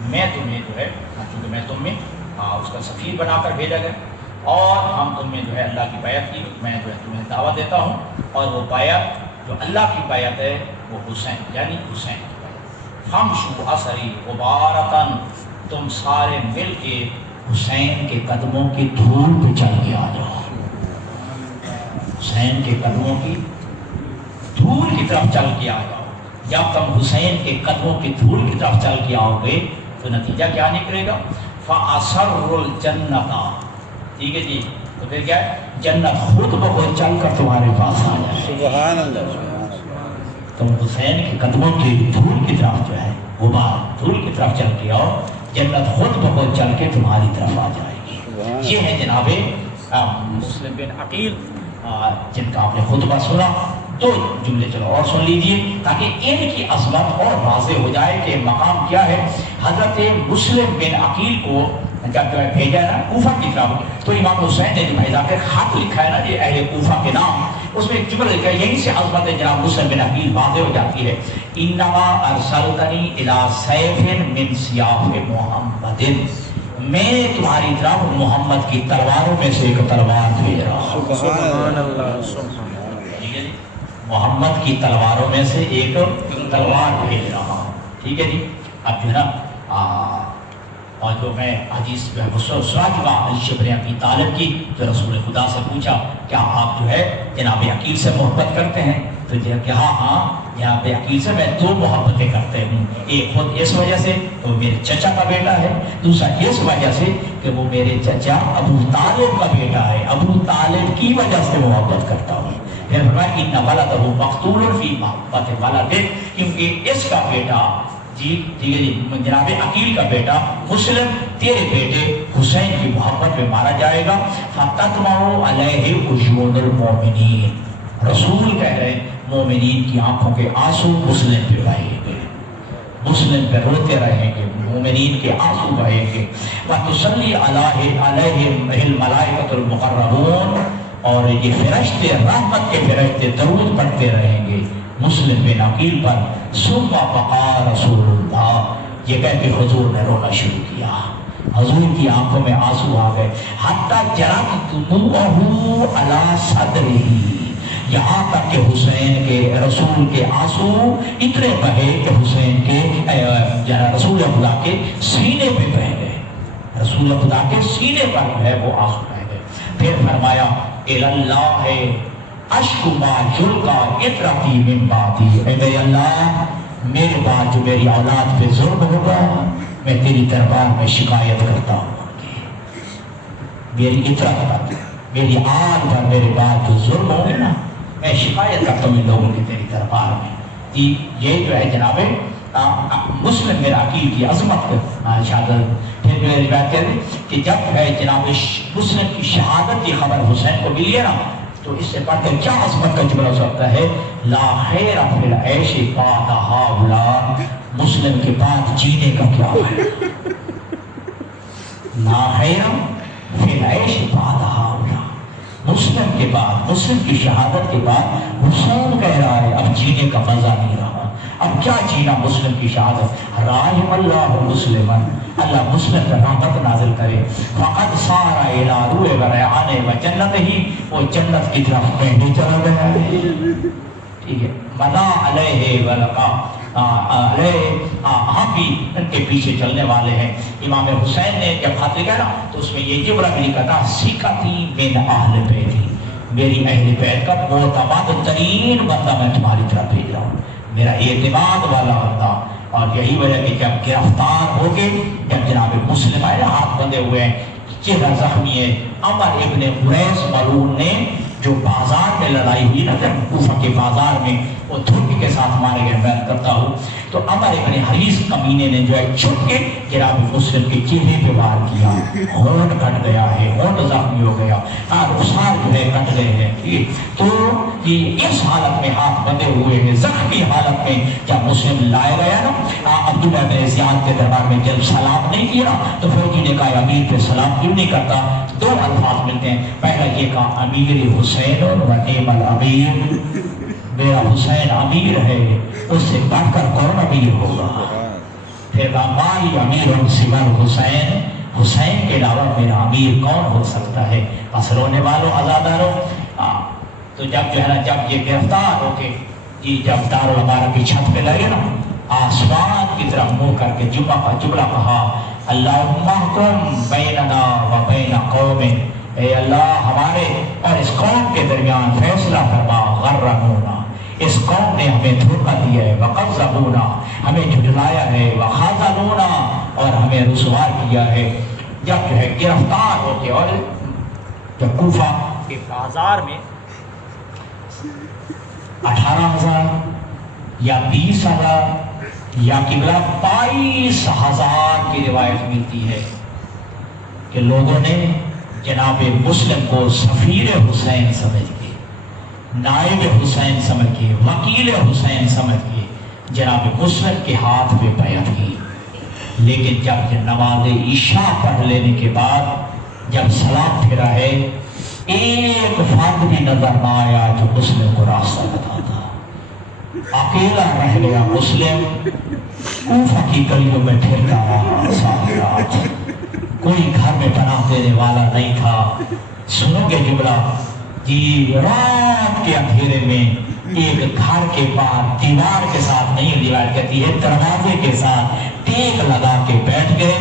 میں تمہیں جو ہے، چونکہ میں تم میں اس کا سفیر بنا کر بھیجا گیا اور ہم تم میں جو ہے اللہ کی بیعت کی، میں جو ہے تمہیں دعوت دیتا ہوں، اور وہ بیعت جو اللہ کی بیعت ہے وہ حسین یعنی حسین کی بیعت۔ فَامْشُوا أَثَرِي مُبَارَكًا، تم سارے مل کے حسین کے قدموں کی دھول پہ چل کے آ جاؤ، حسین کے قدموں کی دھول کی طرف چل کے آ جاؤ۔ جب تم حسین کے قدموں کی دھول کی طرف چل کے آؤ گے تو نتیجہ کیا نکلے گا؟ فَأَسَرُّ الْجَنَّةَ، ٹھیک ہے جی، تو پھر کیا ہے؟ جنت خود بخود چل کر تمہارے پاس آ جائے۔ سبحان اللہ۔ تم حسین کے قدموں کی دھول کی طرف جو ہے غبار دھول کی طرف چل کے آؤ، جنت خود بخود چل کے تمہاری طرف آ جائے گی۔ یہ ہے جناب مسلم بن عقیل جن کا آپ نے خطبہ سنا۔ دو جملے چلو اور سن لیجئے تاکہ ان کی عظمت اور واضح ہو جائے کہ مقام کیا ہے۔ حضرت مسلم بن عقیل کو جب جو ہے بھیجا ہے نا کوفہ کی طرف، تو امام حسین نے جو بھیجا کے خط لکھا ہے نا یہ اہل کوفہ کے نام، اس میں ایک جملہ لکھا ہے، یہیں سے عظمت جناب مسلم بن عقیل واضح ہو جاتی ہے۔ انما ارسلتنی الی سیف من سیاف محمد، میں تمہاری طرف محمد کی تلواروں میں سے ایک تلوار بھیج رہا ہوں۔ سبحان اللہ، سبحان محمد کی تلواروں میں سے ایک تلوار بھیج رہا ہوں، ٹھیک ہے جی۔ اب جو ہے نا اور جو میں حدیث سنا چکا علی بن ابی طالب کی، جو رسول خدا سے پوچھا کیا آپ جو ہے جناب عقیل سے محبت کرتے ہیں؟ تو کہ ہاں جناب عقیل سے میں دو محبتیں کرتے ہوں، ایک خود اس وجہ سے تو میرے چچا کا بیٹا ہے، دوسرا اس وجہ سے کہ وہ میرے چچا ابو طالب کا بیٹا ہے، ابو طالب کی وجہ سے محبت کرتا ہوں۔ پھر فرمایا ان ولدہ مقتول فی محبت ولدہ، کیونکہ اس کا بیٹا جی جناب عقیل کا بیٹا مسلم تیرے بیٹے حسین کی محبت میں مارا جائے گا۔ فَتَطْمَعُ عَلَيْهِ عُيُونُ الْمُؤْمِنِينَ، رسول کہہ رہے ہیں مومنین کی آنکھوں کے آنسو مسلم پہ بہیں گے، مسلم پہ روتے رہیں گے، مومنین کے آنسو بہیں گے۔ وَتُصَلِّ عَلَيْهِ الْمَلَائِكَةُ الْمُقَرَّبُونَ، اور یہ فرشتے رحمت کے فرشتے درود پڑھتے رہیں گے مسلم بن عقیل پر۔ ثم بقى رسول اللہ، یہ کہہ کے حضور نے رونا شروع کیا، حضور کی آنکھوں میں آنسو آ گئے۔ حتی جرت دموعہ علی صدرہ، یہاں تک کہ حسین کے رسول کے آنسو اتنے بہے کہ حسین کے رسول خدا کے سینے پہ بہ گئے، رسول خدا کے سینے پر جو ہے وہ آنسو بہ گئے۔ پھر فرمایا الاللہ اشکو ما یلقا اطرتی من بعدی، اے میرے اللہ میرے بعد جو میری اولاد پہ ظلم ہوگا میں تیری دربار میں شکایت کرتا ہوں، میری اطرت پر میری آل پر میرے بعد جو ظلم ہوگے نا میں شکایت کرتا ہوں ان لوگوں کی تیری دربار میں۔ یہ جو ہے جناب مسلم بن عقیل کی عظمت شہادت پھر جو ہے روایت کہتے ہیں کہ جب ہے جناب مسلم کی شہادت کی خبر حسین کو ملی ہے نا تو اس سے پڑھ کر کیا عظمت کا جملہ ہو سکتا ہے، لا خیر فی العیش بعد ہؤلاء، مسلم کے بعد جینے کا کیا ہے، لا خیر فی العیش بعد ہؤلاء، مسلم کے بعد، مسلم کی شہادت کے بعد حسین کہہ رہا ہے اب جینے کا مزہ نہیں رہا، اب کیا جینا مسلم کی شہادت، رحم اللہ مسلمن، اللہ مسلم پر رحمت نازل کرے، فقد صار الی روح و ریحان و جنت ہی، وہ جنت کی طرف پہلے چلا گیا ہے، ٹھیک ہے، ملا علیہ ولقا علیہ، ہم بھی ان کے پیچھے چلنے والے ہیں۔ امام حسین نے جب خط لکھا نا تو اس میں یہ جملہ بھی لکھا تھا، سکتی من اہل بیتی، میری اہل بیت کا معتمد ترین بندہ میں تمہاری طرف بھیج رہا ہوں، میرا اعتماد والا بندہ۔ اور یہی وجہ کہ جب گرفتار ہو کے جب جناب مسلم آئے ہاتھ بندے ہوئے ہیں، چہرہ زخمی ہے، عمر ابن قریظ ملعون نے جو بازار میں لڑائی ہوئی نا، جب کوفہ کے بازار میں وہ دھرک کے ساتھ مارے گئے، بیان کرتا ہوں، تو عمر ابن حریث کمینے نے جو ہے چھپ کے جناب مسلم کے چہرے پہ وار کیا، ہونٹ کٹ گیا ہے، ہونٹ زخمی ہو گیا، رخسار جو ہے کٹ گئے ہیں، تو یہ اس حالت میں ہاتھ بندے ہوئے ہیں، زخمی حالت میں جب مسلم لائے گیا نا، عبداللہ بن زیاد کے دربار میں جب سلام نہیں کیا تو فوجی نے کہا امیر پہ سلام کیوں نہیں کرتا؟ دو الفاظ ملتے ہیں، پہلا یہ کہا امیر حسین و نعم الامیر، میرا حسین امیر ہے، اس سے بڑھ کر کون امیر ہوگا؟ پھر مالی امیر سوى حسین، حسین کے علاوہ میرا امیر کون ہو سکتا ہے؟ بس رونے والوں عزاداروں، تو جب جو ہے نا جب یہ گرفتار ہو کے جب دارالعمارہ کی چھت پہ لگے نا، آسمان کی طرف منہ کر کے جملہ کہا، اللہم احکم بیننا و بین قوم، اے اللہ ہمارے اور اس قوم کے درمیان فیصلہ فرما، غرنونا، اس قوم نے ہمیں دھوکہ دیا ہے، وقذبونا، ہمیں جھٹلایا ہے، وخذلونا، اور ہمیں رسوا کیا ہے۔ جب جو ہے گرفتار ہوتے اور جب کوفہ کے بازار میں 18,000 یا 20,000 یا قبلہ 22,000 کی روایت ملتی ہے کہ لوگوں نے جناب مسلم کو سفیر حسین سمجھ کے، نائب حسین سمجھ کے، وکیل حسین سمجھ کے جناب مسلم کے ہاتھ پہ بیعت کی، لیکن جب نماز عشاء پڑھ لینے کے بعد جب سلام پھیرا ہے، ایک فرد بھی نظر نہ آیا جو مسلم کو راستہ بتاتا، اکیلا رہ گیا مسلم، کوفہ کی گلیوں میں پھرتا رہا ساری رات، کوئی گھر میں پناہ دینے والا نہیں تھا۔ سنو گے جملہ، جی رات کے اندھیرے میں ایک گھر کے باہر دیوار کے ساتھ نہیں، دیوار کہتی ہے دروازے کے ساتھ ٹیک لگا کے بیٹھ گئے،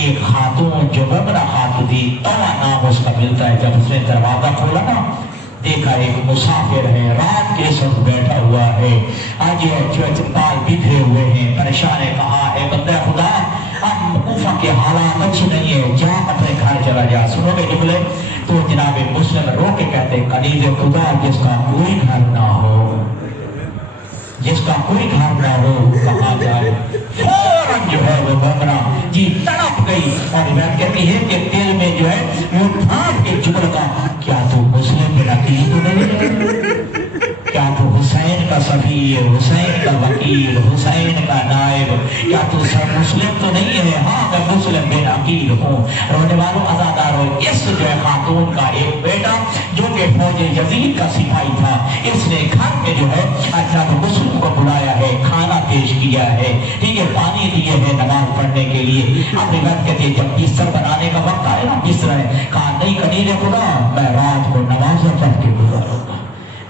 ایک خاتون جو مومنہ خاتون تھی، طوع نام اس کا ملتا ہے، جب اس نے دروازہ کھولا نا دیکھا ایک مسافر ہے، رات کے وقت بیٹھا ہوا ہے، آج جو بال بکھرے ہوئے ہیں، پریشان ہے، کہا اے بندہ خدا اب کوفہ کے حالات اچھی نہیں ہے، جا اپنے گھر چلا جا۔ سنو گے جملے، تو جناب مسلم رو کے کہتے ہیں قریب خدا جس کا کوئی گھر نہ ہو، جس کا کوئی گھر نہ ہو کہاں جائے، فوراً جو ہے وہ مومنہ جی تڑپ گئی، اور بات کہتی ہے کہ دل میں جو ہے وہ پھانپ کے جملہ کا، کیا تو مسلم کے رقیب تو نہیں ہے؟ کیا تو حسین کا سفیر، حسین کا وکیل، حسین کا نائب، کیا تو سب مسلم تو نہیں ہے؟ ہاں میں مسلم بن عقیل ہوں۔ رونے والوں عزاداروں، اس جو ہے خاتون کا ایک بیٹا جو کہ فوج یزید کا سپاہی تھا، اس نے گھر میں جو ہے جب مسلم کو بلایا ہے، کھانا پیش کیا ہے، ٹھیک ہے، پانی دیے ہیں نماز پڑھنے کے لیے۔ اپنی بات کہتے ہیں جب بستر بنانے کا وقت آئے نا، بستر ہے، کہا نہیں قریب خدا میں رات کو نماز پڑھ کے گزاروں گا،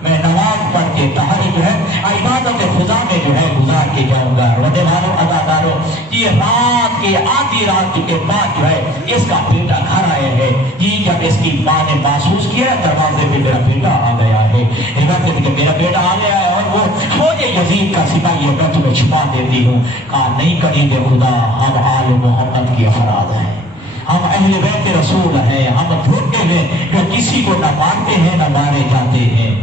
میں نماز پڑھ کے تہجد جو ہے عبادت خدا میں جو ہے گزار کے جاؤں گا۔ رونے والوں عزاداروں، یہ رات کے آدھی رات کے بعد جو ہے اس کا بیٹا گھر آئے ہے، یہ جب اس کی ماں نے محسوس کیا دروازے پہ میرا بیٹا آ گیا ہے، کہ میرا بیٹا آ گیا ہے اور وہ فوج یزید کا سپاہی ہے، میں تمہیں چھپا دیتی ہوں۔ کہا نہیں قریب خدا ہم آل محمد کے افراد ہیں، ہم اہل بیت رسول ہیں، ہم دھوکے میں جو کسی کو نہ مارتے ہیں نہ مارے جاتے ہیں،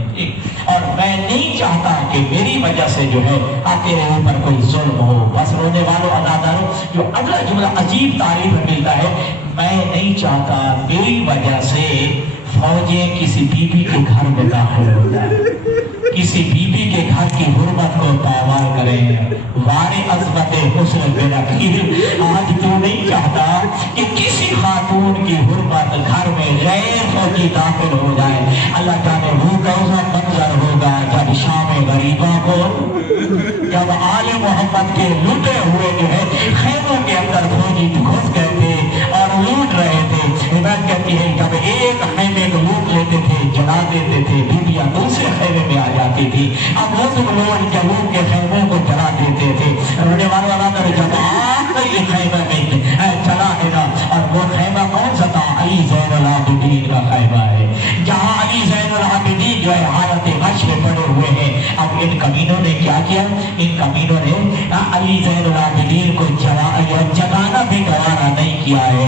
اور میں نہیں چاہتا کہ میری تیری وجہ سے جو ہے تیرے اوپر کوئی ظلم ہو. بس رونے والوں عزاداروں جو اگلا جملہ عجیب تعریف ملتا ہے, میں نہیں چاہتا میری وجہ سے فوجیں کسی بی بی کے گھر میں داخل ہو جائیں, کسی بی بی کے گھر کی حرمت کو پامال کریں. وارِ عظمت حسن بن عقیل, آج تو نہیں چاہتا کہ کسی خاتون کی حرمت گھر میں غیر فوجی داخل ہو جائے. اللہ جانے وہ کیسا منظر ہوگا جب شام غریبہ کو, جب آل محمد کے لوٹے ہوئے جو ہے خیموں کے اندر فوجی گھس گئے تھے اور لوٹ رہے تھے. روایت کہتی ہے جب ایک خیمے کو لوٹ لیتے تھے جلا دیتے تھے, بیویاں دوسرے خیمے میں آ جاتی تھی. اب وہ سب لوگ جلوٹ کے خیموں کو جلا دیتے تھے. رونے والوں اللہ جب آخری خیمہ میں چلا ہے نا, اور وہ خیمہ کون سا تھا؟ علی زین العابدین کا خیمہ ہے, جہاں علی زین العابدین جو ہے حالت غش میں پڑے ہوئے ہیں. اب ان کمینوں نے کیا کیا؟ ان کمینوں نے علی زین العابدین کو جگانا بھی گوارا نہیں کیا ہے,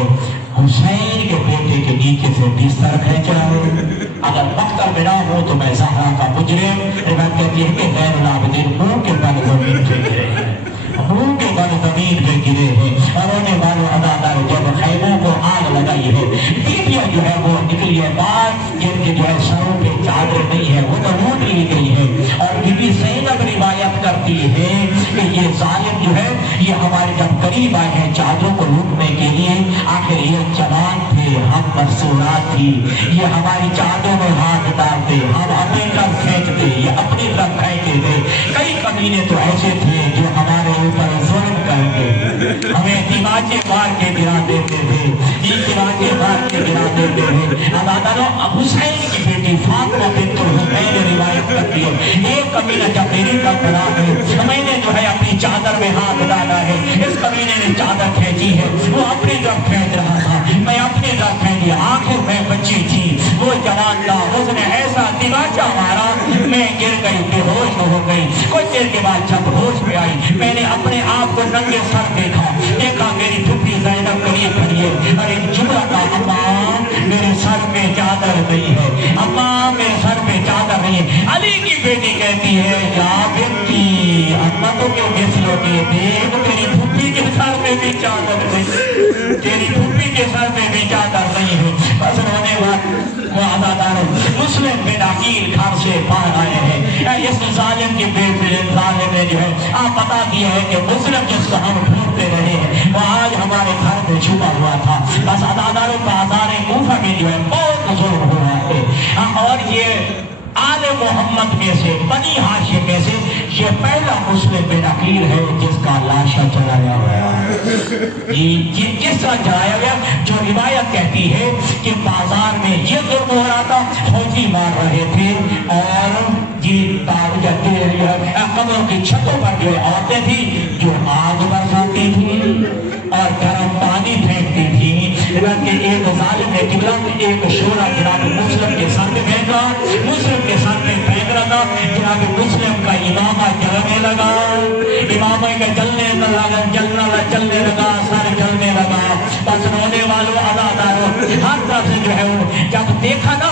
حسین کے بیٹے کے نیچے سے بستر کھینچا ہے. اگر مقتل بنا ہو تو میں زہرا کا مجرم. روایت کہتی ہے کہ زین العابدین منہ کے بل زمین پہ گرے ہیں, منہ کے بل زمین پہ گرے ہیں. اور رونے والوں عزادار جب خیموں کو آگ لگائی ہے, بیویاں جو ہے وہ نکلی ہے باہر, جن کے جو ہے سروں پہ چادر نہیں ہے وہ تو لوٹ لی گئی ہے. اور بی بی زینب روایت کرتی ہے کہ یہ ظالم جو ہے یہ ہمارے جب قریب آئے ہیں چادروں کو لوٹنے کے لیے, آخر یہ جوان تھے, ہم مستورات تھی, یہ ہماری چادروں میں ہاتھ ڈالتے, ہم اپنی طرف کھینچتے, یہ اپنی طرف کھینچتے تھے. کئی کمینے تو ایسے تھے جو ہمارے اوپر ظلم کر کے ہمیں دیواچے مار کے گرا دیتے تھے, دیواچے مار کے گرا دیتے تھے. عزاداروں حسین کی بیٹی فاطمہ بنت الحسین روایت کرتی ہے, ایک کمینہ جب میری طرف بنا ہے, میں نے جو ہے اپنی چادر میں ہاتھ ڈالا ہے, اس کمینے نے چادر کھینچی ہے, وہ اپنی طرف کھینچ رہا تھا, میں اپنی طرف کھینچ دیا. آخر میں بچی تھی, وہ جوان تھا, اس نے ایسا دیواچہ مارا, میں گر گئی, بے ہوش ہو گئی. کچھ دیر کے بعد جب ہوش میں آئی, میں نے اپنے آپ کو ننگے سر دیکھا میری پھپھی زینب قریب کھڑی ہے. اور ایک جملہ کا, اماں میرے سر پہ چادر نہیں ہے, اماں میرے سر پہ چادر نہیں ہے. علی کی بیٹی کہتی ہے یا بیٹی اماں تو کیوں گھسلو گے, دیکھ تیری پھپھی کے سر پہ بھی چادر نہیں, تیری پھپھی کے سر پہ بھی چادر نہیں ہے. بس رونے وہ عزاداروں مسلم بن عقیل گھر سے باہر آئے ہیں. اس ظالم کی بیٹی ظالم نے جو ہے آپ بتا دیا ہے کہ مسلم جس کو ہم ڈھونڈتے رہے ہیں وہ آج ہمارے گھر میں چھپا ہوا تھا. بس عزاداروں بازار کوفہ میں جو ہے بہت ظلم ہوا ہے. اور یہ آل محمد میں سے, بنی ہاشم میں سے یہ پہلا مسلم بن عقیل ہے جس کا لاشا چلایا گیا, جس طرح چلایا گیا. جو روایت کہتی ہے کہ بازار میں یہ ظلم ہو رہا تھا, فوجی مار رہے تھے, اور قبروں کی چھتوں پر جو عورتیں تھیں جو آگ برساتی تھیں اور گرم پانی پھینکتی تھیں. کہ ایک ظالم نے جگلا ایک شورا جناب مسلم کے سر پہ پھینکا, مسلم کے سر پہ پھینک رہا, جناب مسلم کا امامہ جلنے لگا, امامہ کا جلنے لگا, سر جلنے لگا. بس رونے والوں عزاداروں ہر طرف سے جو ہے جب دیکھا نا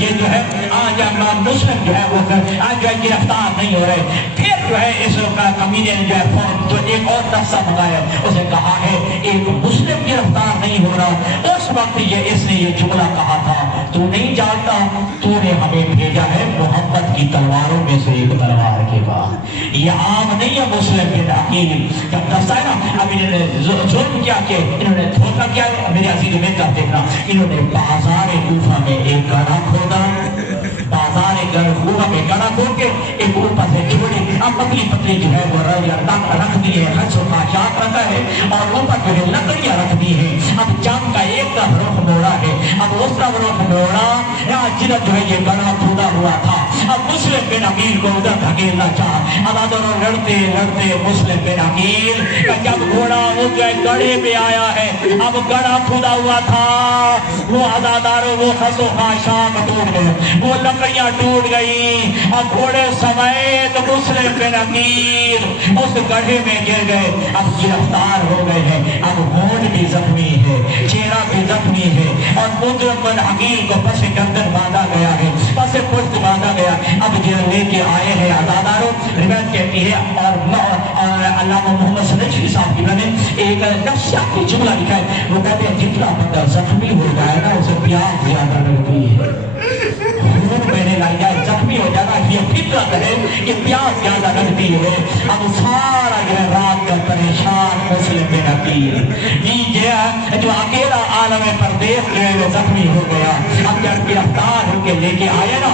یہ جو ہے آج مسلم جو ہے وہ آج جو ہے گرفتار نہیں ہو رہے, پھر جو ہے اس کا کمینے نے جو ہے فون تو ایک اور دستہ منگایا, اسے کہا ہے ایک مسلم گرفتار نہیں ہو رہا. اس وقت اس نے یہ جملہ کہا تھا, تو نہیں جانتا تو نے ہمیں بھیجا ہے محمد کی تلواروں میں سے ایک تلوار کے بعد. یہ عام نہیں ہے مسلم بن عقیل. جب دستہ ہے نا, اب انہوں نے ظلم کیا کہ انہوں نے دھوکہ کیا ہے. میرے عزیز میں کر دیکھنا, انہوں نے بازار کوفہ میں ایک گڑھا کھودا, بازار کوفہ میں گڑھا کھود کے ایک اوپر سے چھوڑی پتلی پتلی جو ہے وہ رکھ دی ہے, خرچ و خاشات رکھا ہے, اور اوپر جو ہے لکڑیاں رکھ دی ہیں. اب جنگ کا ایک طرف رخ موڑا ہے, اب اس طرف رخ موڑا, جدھر جو ہے یہ گڑھا کھودا ہوا تھا. اب مسلم بن عقیل کو ادھر دھکیلنا چاہا. عزاداروں لڑتے لڑتے مسلم بن عقیل جب گھوڑا وہ جو ہے گڑھے پہ آیا ہے, اب گڑھا کھودا ہوا تھا, وہ عزاداروں وہ خس و خاشاک ٹوٹ گئے, وہ لکڑیاں ٹوٹ گئی. اب گھوڑے سمیت مسلم بن عقیل اس گڑھے میں گر گئے. اب گرفتار ہو گئے ہیں, اب ہونٹ بھی زخمی ہے, چہرہ بھی زخمی ہے, اور منہ حضرت عقیل کو پس گردن باندھا گیا ہے، پس پشت باندھا گیا، اب جو لے کے آئے ہیں عزاداروں، روایت کہتی ہے اور علامہ محمد سنجفی صاحب کی نے ایک نفسیاتی جملہ لکھا ہے، وہ کہتے ہیں جتنا بندہ زخمی ہو جائے نا اسے پیاس زیادہ لگتی ہے، خون بہنے لگ جائے زخمی ہو جانا یہ فطرت ہے کہ پیاس زیادہ لگتی ہے۔ اب سارا یہ رات کا پریشان مسلم بن عقیل جو اکیلا عالم پردیس جو ہے وہ زخمی ہو گیا، اب جب گرفتار ہو کے لے کے آئے نا،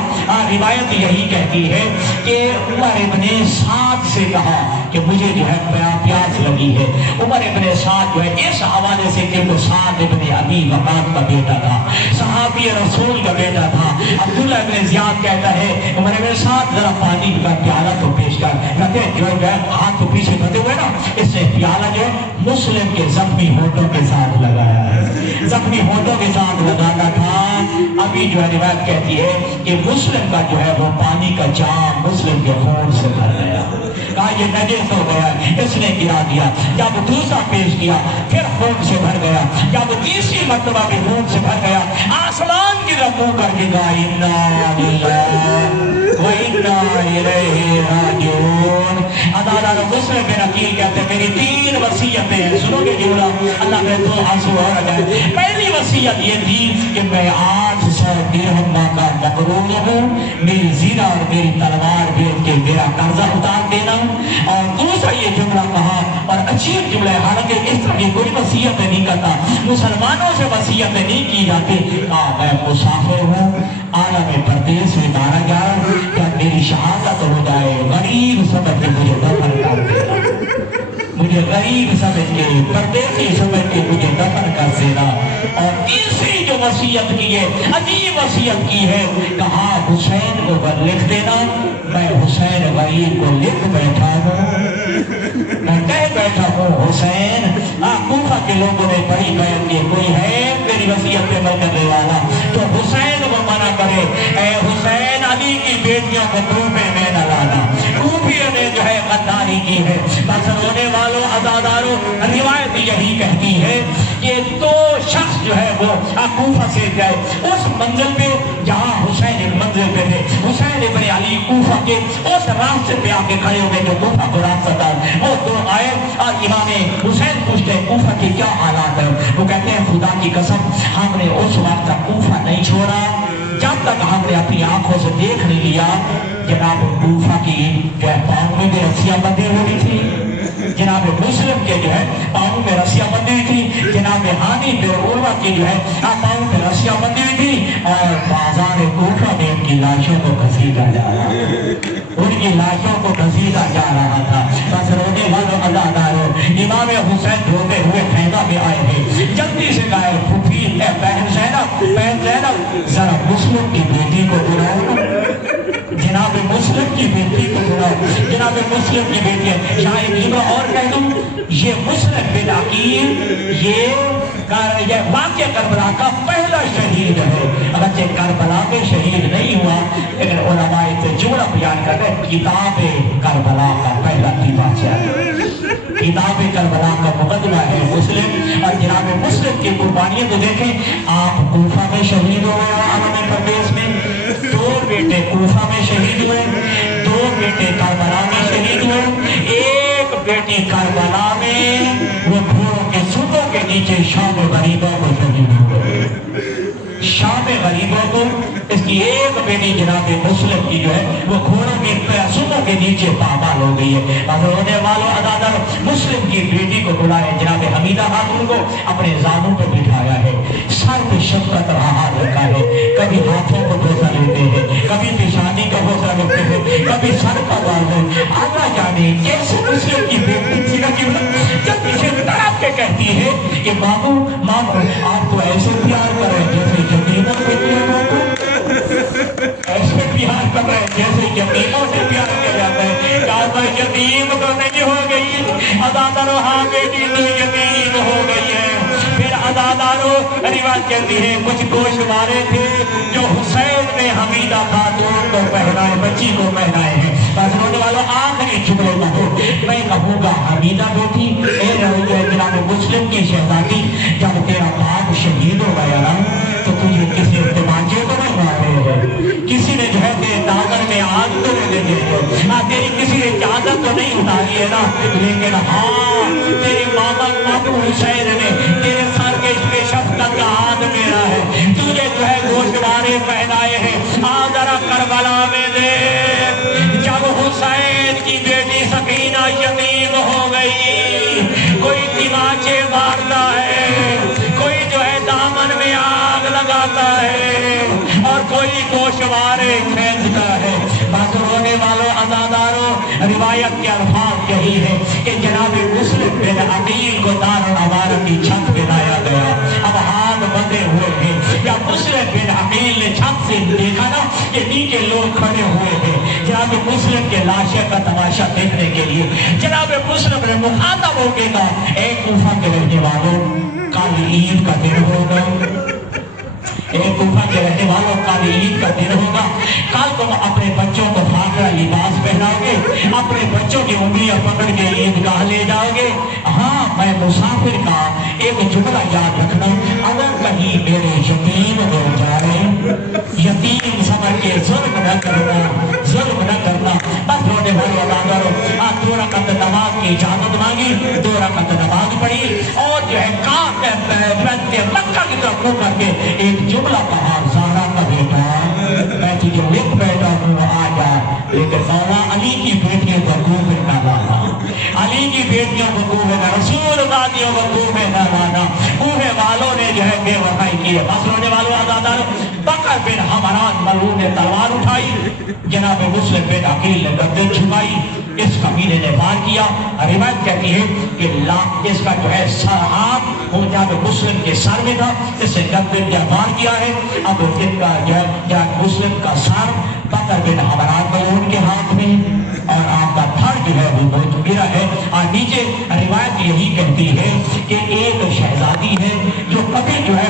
روایت یہی کہتی ہے کہ عمر ابن سعد سے کہا کہ مجھے جو ہے پیاس لگی ہے۔ عمر ابن سعد جو ہے اس حوالے سے کہ وہ سعد ابن ابی وقاص کا بیٹا تھا، صحابی رسول کا بیٹا تھا، عبداللہ ابن زیاد کہتا ہے عمر ابن سعد ذرا پانی کا پیالہ تو پیش کر، کہتے ہیں جو ہے ہاتھ تو پیچھے بندے ہوئے نا، اس سے پیالہ جو ہے مسلم کے زخمی ہونٹوں کے ساتھ لگایا ہے، زخمی ہونٹوں کے ساتھ لگانا تھا۔ ابھی جو ہے روایت کہتی ہے کہ مسلم کا جو ہے وہ پانی کا جام مسلم کے خون سے بھر گیا، کہا یہ نجس ہو گیا، اس نے گرا دیا، جب دوسرا پیش کیا پھر خون سے بھر گیا، جب تیسری مرتبہ بھی خون سے بھر گیا، آسمان کی طرف منہ کر کے کہا انا للہ و انا الیہ راجعون۔ عزادار مسلم بن عقیل کہتے ہیں میری 3 وصیتیں ہیں، سنو گے جملہ، اللہ میں 2 آنسو اور جائے۔ پہلی وصیت یہ تھی کہ میں 800 درہم کا مقروض ہوں، میری زیرہ اور میری تلوار بیچ کے میرا قرضہ اتار دینا، اور دوسرا یہ جملہ کہا، اور عجیب جملہ ہے، حالانکہ اس طرح کی کوئی وصیت نہیں کرتا، مسلمانوں سے وصیتیں نہیں کی جاتی، میں مسافر ہوں، عالم پردیس میں مارا گیا، کیا میری شہادت ہو جائے، غریب سمجھ کے مجھے دفن کر دینا، مجھے غریب سمجھ کے پردیسی سمجھ کے مجھے دفن کر دینا۔ اور تیسری جو وصیت کی ہے، عجیب وصیت کی ہے، کہا حسین کو لکھ دینا، میں حسین غریب کو لکھ بیٹھا ہوں، میں کہہ بیٹھا ہوں حسین، کوفہ کے لوگوں نے بڑی بیعت کی، کوئی ہے میری وصیت پہ عمل کرنے والا تو حسین کو منع کرے، اے حسین علی کی بیٹیوں کو کوفے میں نہ لانا، کوفیوں نے جو ہے غداری کی ہے۔ بس رونے والوں عزاداروں، روایت یہی کہتی ہے کہ 2 شخص جو ہے وہ کوفہ سے گئے اس منزل پہ جہاں حسین ایک منزل پہ تھے، حسین ابن علی کوفہ کے اس راستے پہ آ کے کھڑے ہو گئے جو کوفہ کو راستہ تھا، وہ 2 آئے اور امام حسین پوچھتے ہیں کوفہ کے کیا حالات ہیں، وہ کہتے ہیں خدا کی قسم ہم نے اس وقت تک کوفہ نہیں چھوڑا جب تک ہم نے اپنی آنکھوں سے دیکھ نہیں لیا جناب کوفہ کی جو ہے پاؤں میں بھی رسیاں بندھی ہوئی تھی، جناب مسلم کے جو ہے پاؤں میں رسیاں بندھی ہوئی تھی، جناب ہانی بن عروہ کی جو ہے پاؤں میں رسیاں بندھی ہوئی تھی، اور بازار کوفہ میں ان کی لاشوں کو گھسیٹا جا رہا تھا، ان کی لاشوں کو گھسیٹا جا رہا تھا۔ بس رونے والوں عزاداروں، امام حسین روتے ہوئے خیمہ میں آئے ہیں، جلدی سے گائے پھوپھی بہن زینب ذرا مسلم کی بیٹی کو بلاؤ، جناب مسلم کی بیٹی کو بلاؤ، جناب مسلم کی بیٹی ہے، شاید یہ اور کہہ دوں یہ مسلم بن عقیل یہ واقعہ کربلا کا پہلا شہید ہے، اگرچہ کربلا میں شہید نہیں ہوا لیکن علماء سے جملہ بیان کر رہے کتاب کربلا کا پہلا دیباچہ ہے، کتاب کربلا کا مقدمہ ہے مسلم، اور جناب مسلم کی قربانیاں تو دیکھیں، آپ کوفہ میں شہید ہوئے عالم پردیس میں، 2 بیٹے کوفہ میں شہید ہوئے، 2 بیٹے کربلا میں شہید ہوئے، ایک بیٹی کربلا میں وہ گھوڑوں کے سوتوں کے نیچے شام غریبوں کو شہید ہوئے، شام غریبوں کو، اس کی ایک بیٹی جناب مسلم کی جو ہے وہ گھوڑوں کے سوتوں کے نیچے پامال ہو گئی ہے۔ بس رونے والوں عزادار مسلم کی بیٹی کو بلائے، جناب حمیدہ خاتون کو اپنے زانوں پہ بٹھایا ہے، سر پہ شفقت ہاتھ رکھا ہے، کبھی ہاتھوں کو بوسہ لیتے ہیں، کبھی پیشانی کا بوسہ لیتے ہیں، کبھی سر پر ڈالتے ہیں، اللہ جانے کیسے مسلم کی بیٹی جب اسے تڑپ کے کہتی ہے کہ مامو آپ تو ایسے پیار کریں جیسے یتیموں سے پیار ہوتا، ایسے پیار کر رہے ہیں جیسے یتیموں سے پیار کیا جاتا ہے، کہا یتیم تو نہیں ہو گئی، عزادارو ہاں بیٹی تو یتیم ہو گئی ہے۔ پھر عزادارو روایت کہتی ہے کچھ گوشوارے تھے جو حسین نے حمیدہ خاتون کو پہنائے، بچی کو پہنائے ہیں۔ بس رونے والوں آخری جملے کہو، میں کہوں گا حمیدہ بیٹی اے جناب مسلم کی شہزادی، جب تیرا باپ شہید ہو گیا نا تو تجھے تیری کسی نے چادر تو نہیں اتاری ہے نا، لیکن ہاں تیری ماما حسین نے تیرے سر کے اس پہ شفقت کا ہاتھ میرا ہے، تجھے جو ہے گوشوارے پہنائے ہیں۔ آ ذرا کربلا میں دے، جب حسین کی بیٹی سکینہ یتیم ہو گئی، کوئی تماچے مارتا ہے، کوئی جو ہے دامن میں آگ لگاتا ہے، اور کوئی گوشوارے کھینچتا ہے۔ بس رونے والوں عزاداروں، روایت کے الفاظ یہی ہے کہ جناب مسلم بن عقیل کو دارالعوار کی چھت پہ لایا گیا، اب ہاتھ بندھے ہوئے ہیں۔ یا مسلم بن عقیل نے چھت سے دیکھا نا کہ نیچے لوگ کھڑے ہوئے ہیں جناب مسلم کے لاشے کا تماشا دیکھنے کے لیے۔ جناب مسلم نے مخاطب ہو کے کہا، اے کوفہ کے رہنے والوں، کل عید کا دن ہوگا، اے کوفہ کے رہنے والوں، کل عید کا دن ہوگا، کل تم اپنے بچوں کو فاخرہ لباس پہناؤ گے، اپنے بچوں کی انگلیاں پکڑ کے عیدگاہ لے جاؤ گے۔ ہاں میں مسافر کا ایک جملہ یاد رکھنا، اگر کہیں میرے یتیم ہو جائے، یتیم سمجھ کے ظلم نہ کرنا، ظلم نہ کرنا۔ بس رونے والے عزاداروں، 2 رکعت نماز کی اجازت مانگی، 2 رکعت نماز پڑھی، اور جو ہے کام کے مکہ کی طرف منہ کر کے ایک جملہ کہا، زہرا کا بیٹا میں تجھے لکھ بیٹھا ہوں، آ جا، لیکن مولا علی کی بیٹیوں کو کوفے نہ لانا، علی کی بیٹیوں کو کوفے نہ، رسول دادیوں کو کوفے نہ لانا۔ کوفے والوں نے جو ہے بے وفائی کی ہے۔ بس رونے والوں عزاداروں، بکر بن حمران ملعون نے تلوار اٹھائی، جناب مسلم بن عقیل نے گردن جھکائی، اس کمینے نے وار کیا۔ روایت کہتی ہے کہ اس کا جو ہے ہاتھ وہ جناب مسلم کے سر میں تھا، اس سے گردن نے وار کیا ہے۔ اب ان کا جو ہے جناب مسلم کا سر بکر بن حمران ملعون کے ہاتھ میں، اور آپ کا تھر جو ہے وہ بہت گرا ہے۔ اور نیچے روایت یہی کہتی ہے کہ ایک شہزادی ہے جو کبھی جو ہے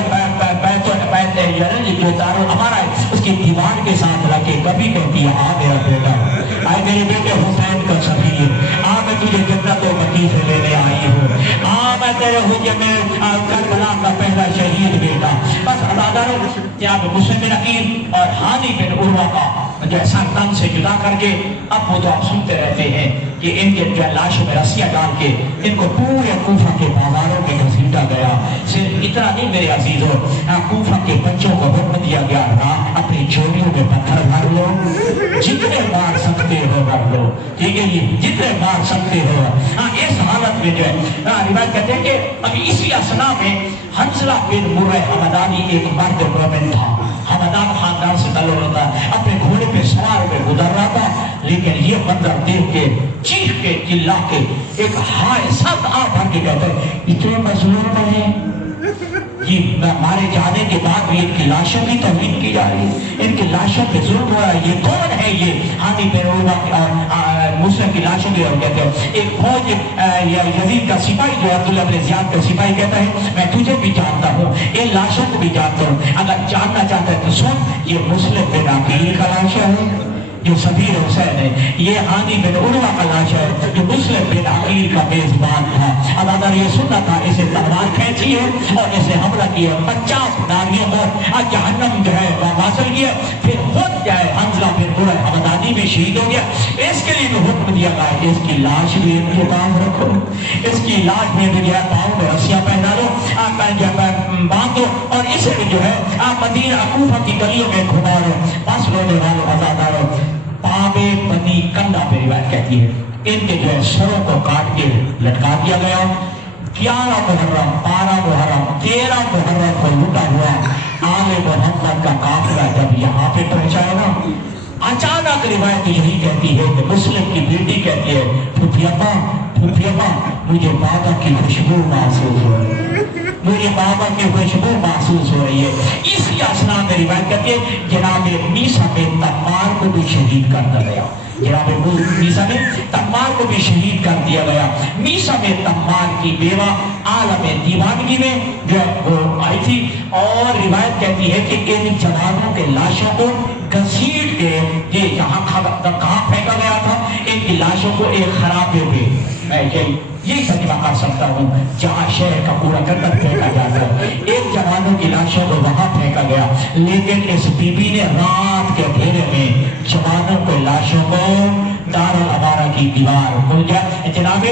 جو دارالعمارہ ہے اس کی دیوار کے ساتھ رکھے، کبھی کہتی ہے، آ میرا بیٹا، آئے میرے بیٹے حسین کا سفیر، آ میں تجھے جنت و مکی سے لینے آئی ہوں، آ میں تیرے حجے میں کربلا کا پہلا شہید بیٹا۔ بس عزاداروں، جناب مسلم بن عقیل اور ہانی بن عروہ کا جو ہے سر تن سے جدا کر کے، اب وہ تو آپ سنتے رہتے ہیں کہ ان کے جو لاشوں میں رسیاں ڈال کے ان کو پورے کوفہ کے بازاروں میں گھسیٹا گیا۔ صرف اتنا نہیں میرے عزیزوں، کوفہ کے بچوں کو حکم دیا گیا، رات اپنی چوریوں میں پتھر بھر لو، جتنے مار سکتے ہو بھر لو، ٹھیک ہے جی، جتنے مار سکتے ہو۔ اس حالت میں جو ہے روایت کہتے ہیں کہ ابھی اسی اثنا میں حنظلہ بن مرہ حمدانی ایک مرد مومن تھا، حمدان خاندان سے تعلق ہوتا ہے، اپنے گھوڑے پہ سوار پہ گزر رہا تھا، لیکن یہ منظر دیکھ کے چیخ کے چلا کے ایک ہائے سب آ بھر کے کہتے ہیں، اتنے مظلوم ہیں یہ مارے جانے کے بعد بھی ان کی لاشوں کی توہین کی جا رہی ہے، ان کی لاشوں پہ ظلم ہو رہا ہے، یہ کون ہے؟ یہ ہانی بن عروہ اور مسلم کی لاشوں کی اور کہتے ہیں ایک فوج یزید کا سپاہی جو عبداللہ بن زیاد کا سپاہی کہتا ہے، میں تجھے بھی جانتا ہوں، ان لاشوں کو بھی جانتا ہوں، اگر جاننا چاہتا ہے تو سن، یہ مسلم بن عقیل کا لاشا ہے جو سفیر حسین ہے، یہ ہانی بن عروہ کا لاشا ہے جو مسلم بن عقیل کا میزبان تھا۔ اب اگر یہ سننا تھا، اسے تلوار کھینچی ہے اور اسے حملہ کیا، 50 ناریوں کو جہنم جو ہے واصل کیا، پھر خود جائے حنظلہ بن مرہ حمدانی بھی شہید ہو گیا۔ اس کے لیے بھی حکم دیا گیا، اس کی لاش بھی ان کے پاس رکھو، اس کی لاش میں بھی جو ہے پاؤں میں رسیاں پہنا لو، باندھو، اور اسے بھی جو ہے مدینہ کوفہ کی گلیوں میں گھما لو۔ بس رونے والوں عزاداروں، پاوے بنی کنڈا پہ روایت کہتی ہے ان کے جو ہے سروں کو کاٹ کے لٹکا دیا گیا۔ 11 محرم، 12 محرم، 13 محرم کو لٹا ہوا آل محمد کا قافلہ جب یہاں پہ پہنچا ہے نا، اچانک روایت یہی کہتی ہے کہ مسلم کی بیٹی کہتی ہے، پھوپھیاپا پھوپھیاپا مجھے بابا کی خوشبو محسوس ہو رہی ہے، مجھے بابا کی خوشبو محسوس ہو رہی ہے۔ اسی اثنا میں روایت کرتی ہے جناب میسا بن تمار کو بھی شہید کر دیا گیا، جناب میسا بن تمار کو بھی شہید کر دیا گیا۔ میسا بن تمار کی بیوہ عالم دیوانگی میں جو ہے وہ آئی تھی، اور روایت کہتی ہے کہ ان جوانوں کے لاشوں کو گھسیٹ کے یہ یہاں کہاں پھینکا گیا تھا، ان کی لاشوں کو ایک خرابے پہ، میں یہی ترجمہ کر سکتا ہوں، جہاں شہر کا پورا گندم پھینکا جاتا ہے، ایک جوانوں کی لاشوں کو وہاں پھینکا گیا، لیکن اس بی بی نے رات کے اندھیرے میں جوانوں کے لاشوں کو دار الامارہ کی دیوار جناب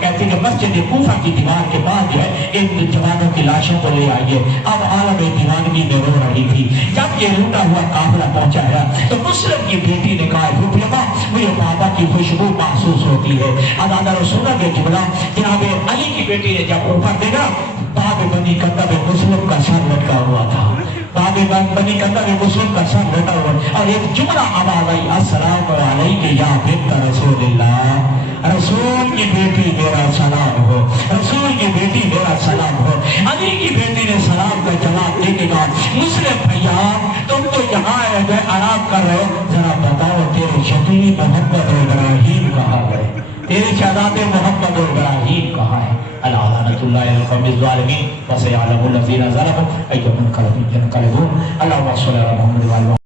کہتے ہیں کہ مسجد کوفہ کی دیوار کے بعد جو ہے ان جوانوں کی لاشوں کو لے آئیے. اب عالم دیوانگی میں رو رہی تھی. جب یہ لوٹا ہوا قافلہ پہنچا ہے تو مسلم کی بیٹی نے کہا رفیقہ مجھے بابا کی خوشبو محسوس ہوتی ہے. ادانا رسولہ کے جملہ جناب علی کی بیٹی نے جب اوپر دیکھا باب بنی کتب مسلم کا سر لٹکا ہوا تھا. باب بنی کتب مسلم کا سر لٹا ہوا اور ایک جملہ آواز آئی السلام علیکم یا بنت رسول اللہ. رسول کی بیٹی میرا سلام ہو. رسول کی بیٹی میرا سلام ہو. علی کی بیٹی نے سلام کا جواب دے کے کہا مسلم بھیا تم تو یہاں آرام کر رہے ہو ذرا بتاؤ تیرے شفیع محمد ابراہیم کہاں گئے. تیرے شہزاد محمد ابراہیم کہاں ہے. اللہ لعنت اللہ علی القوم الظالمین وسيعلم الذين ظلموا أيهم القلب ينقلبون. اللهم صل على محمد وعلى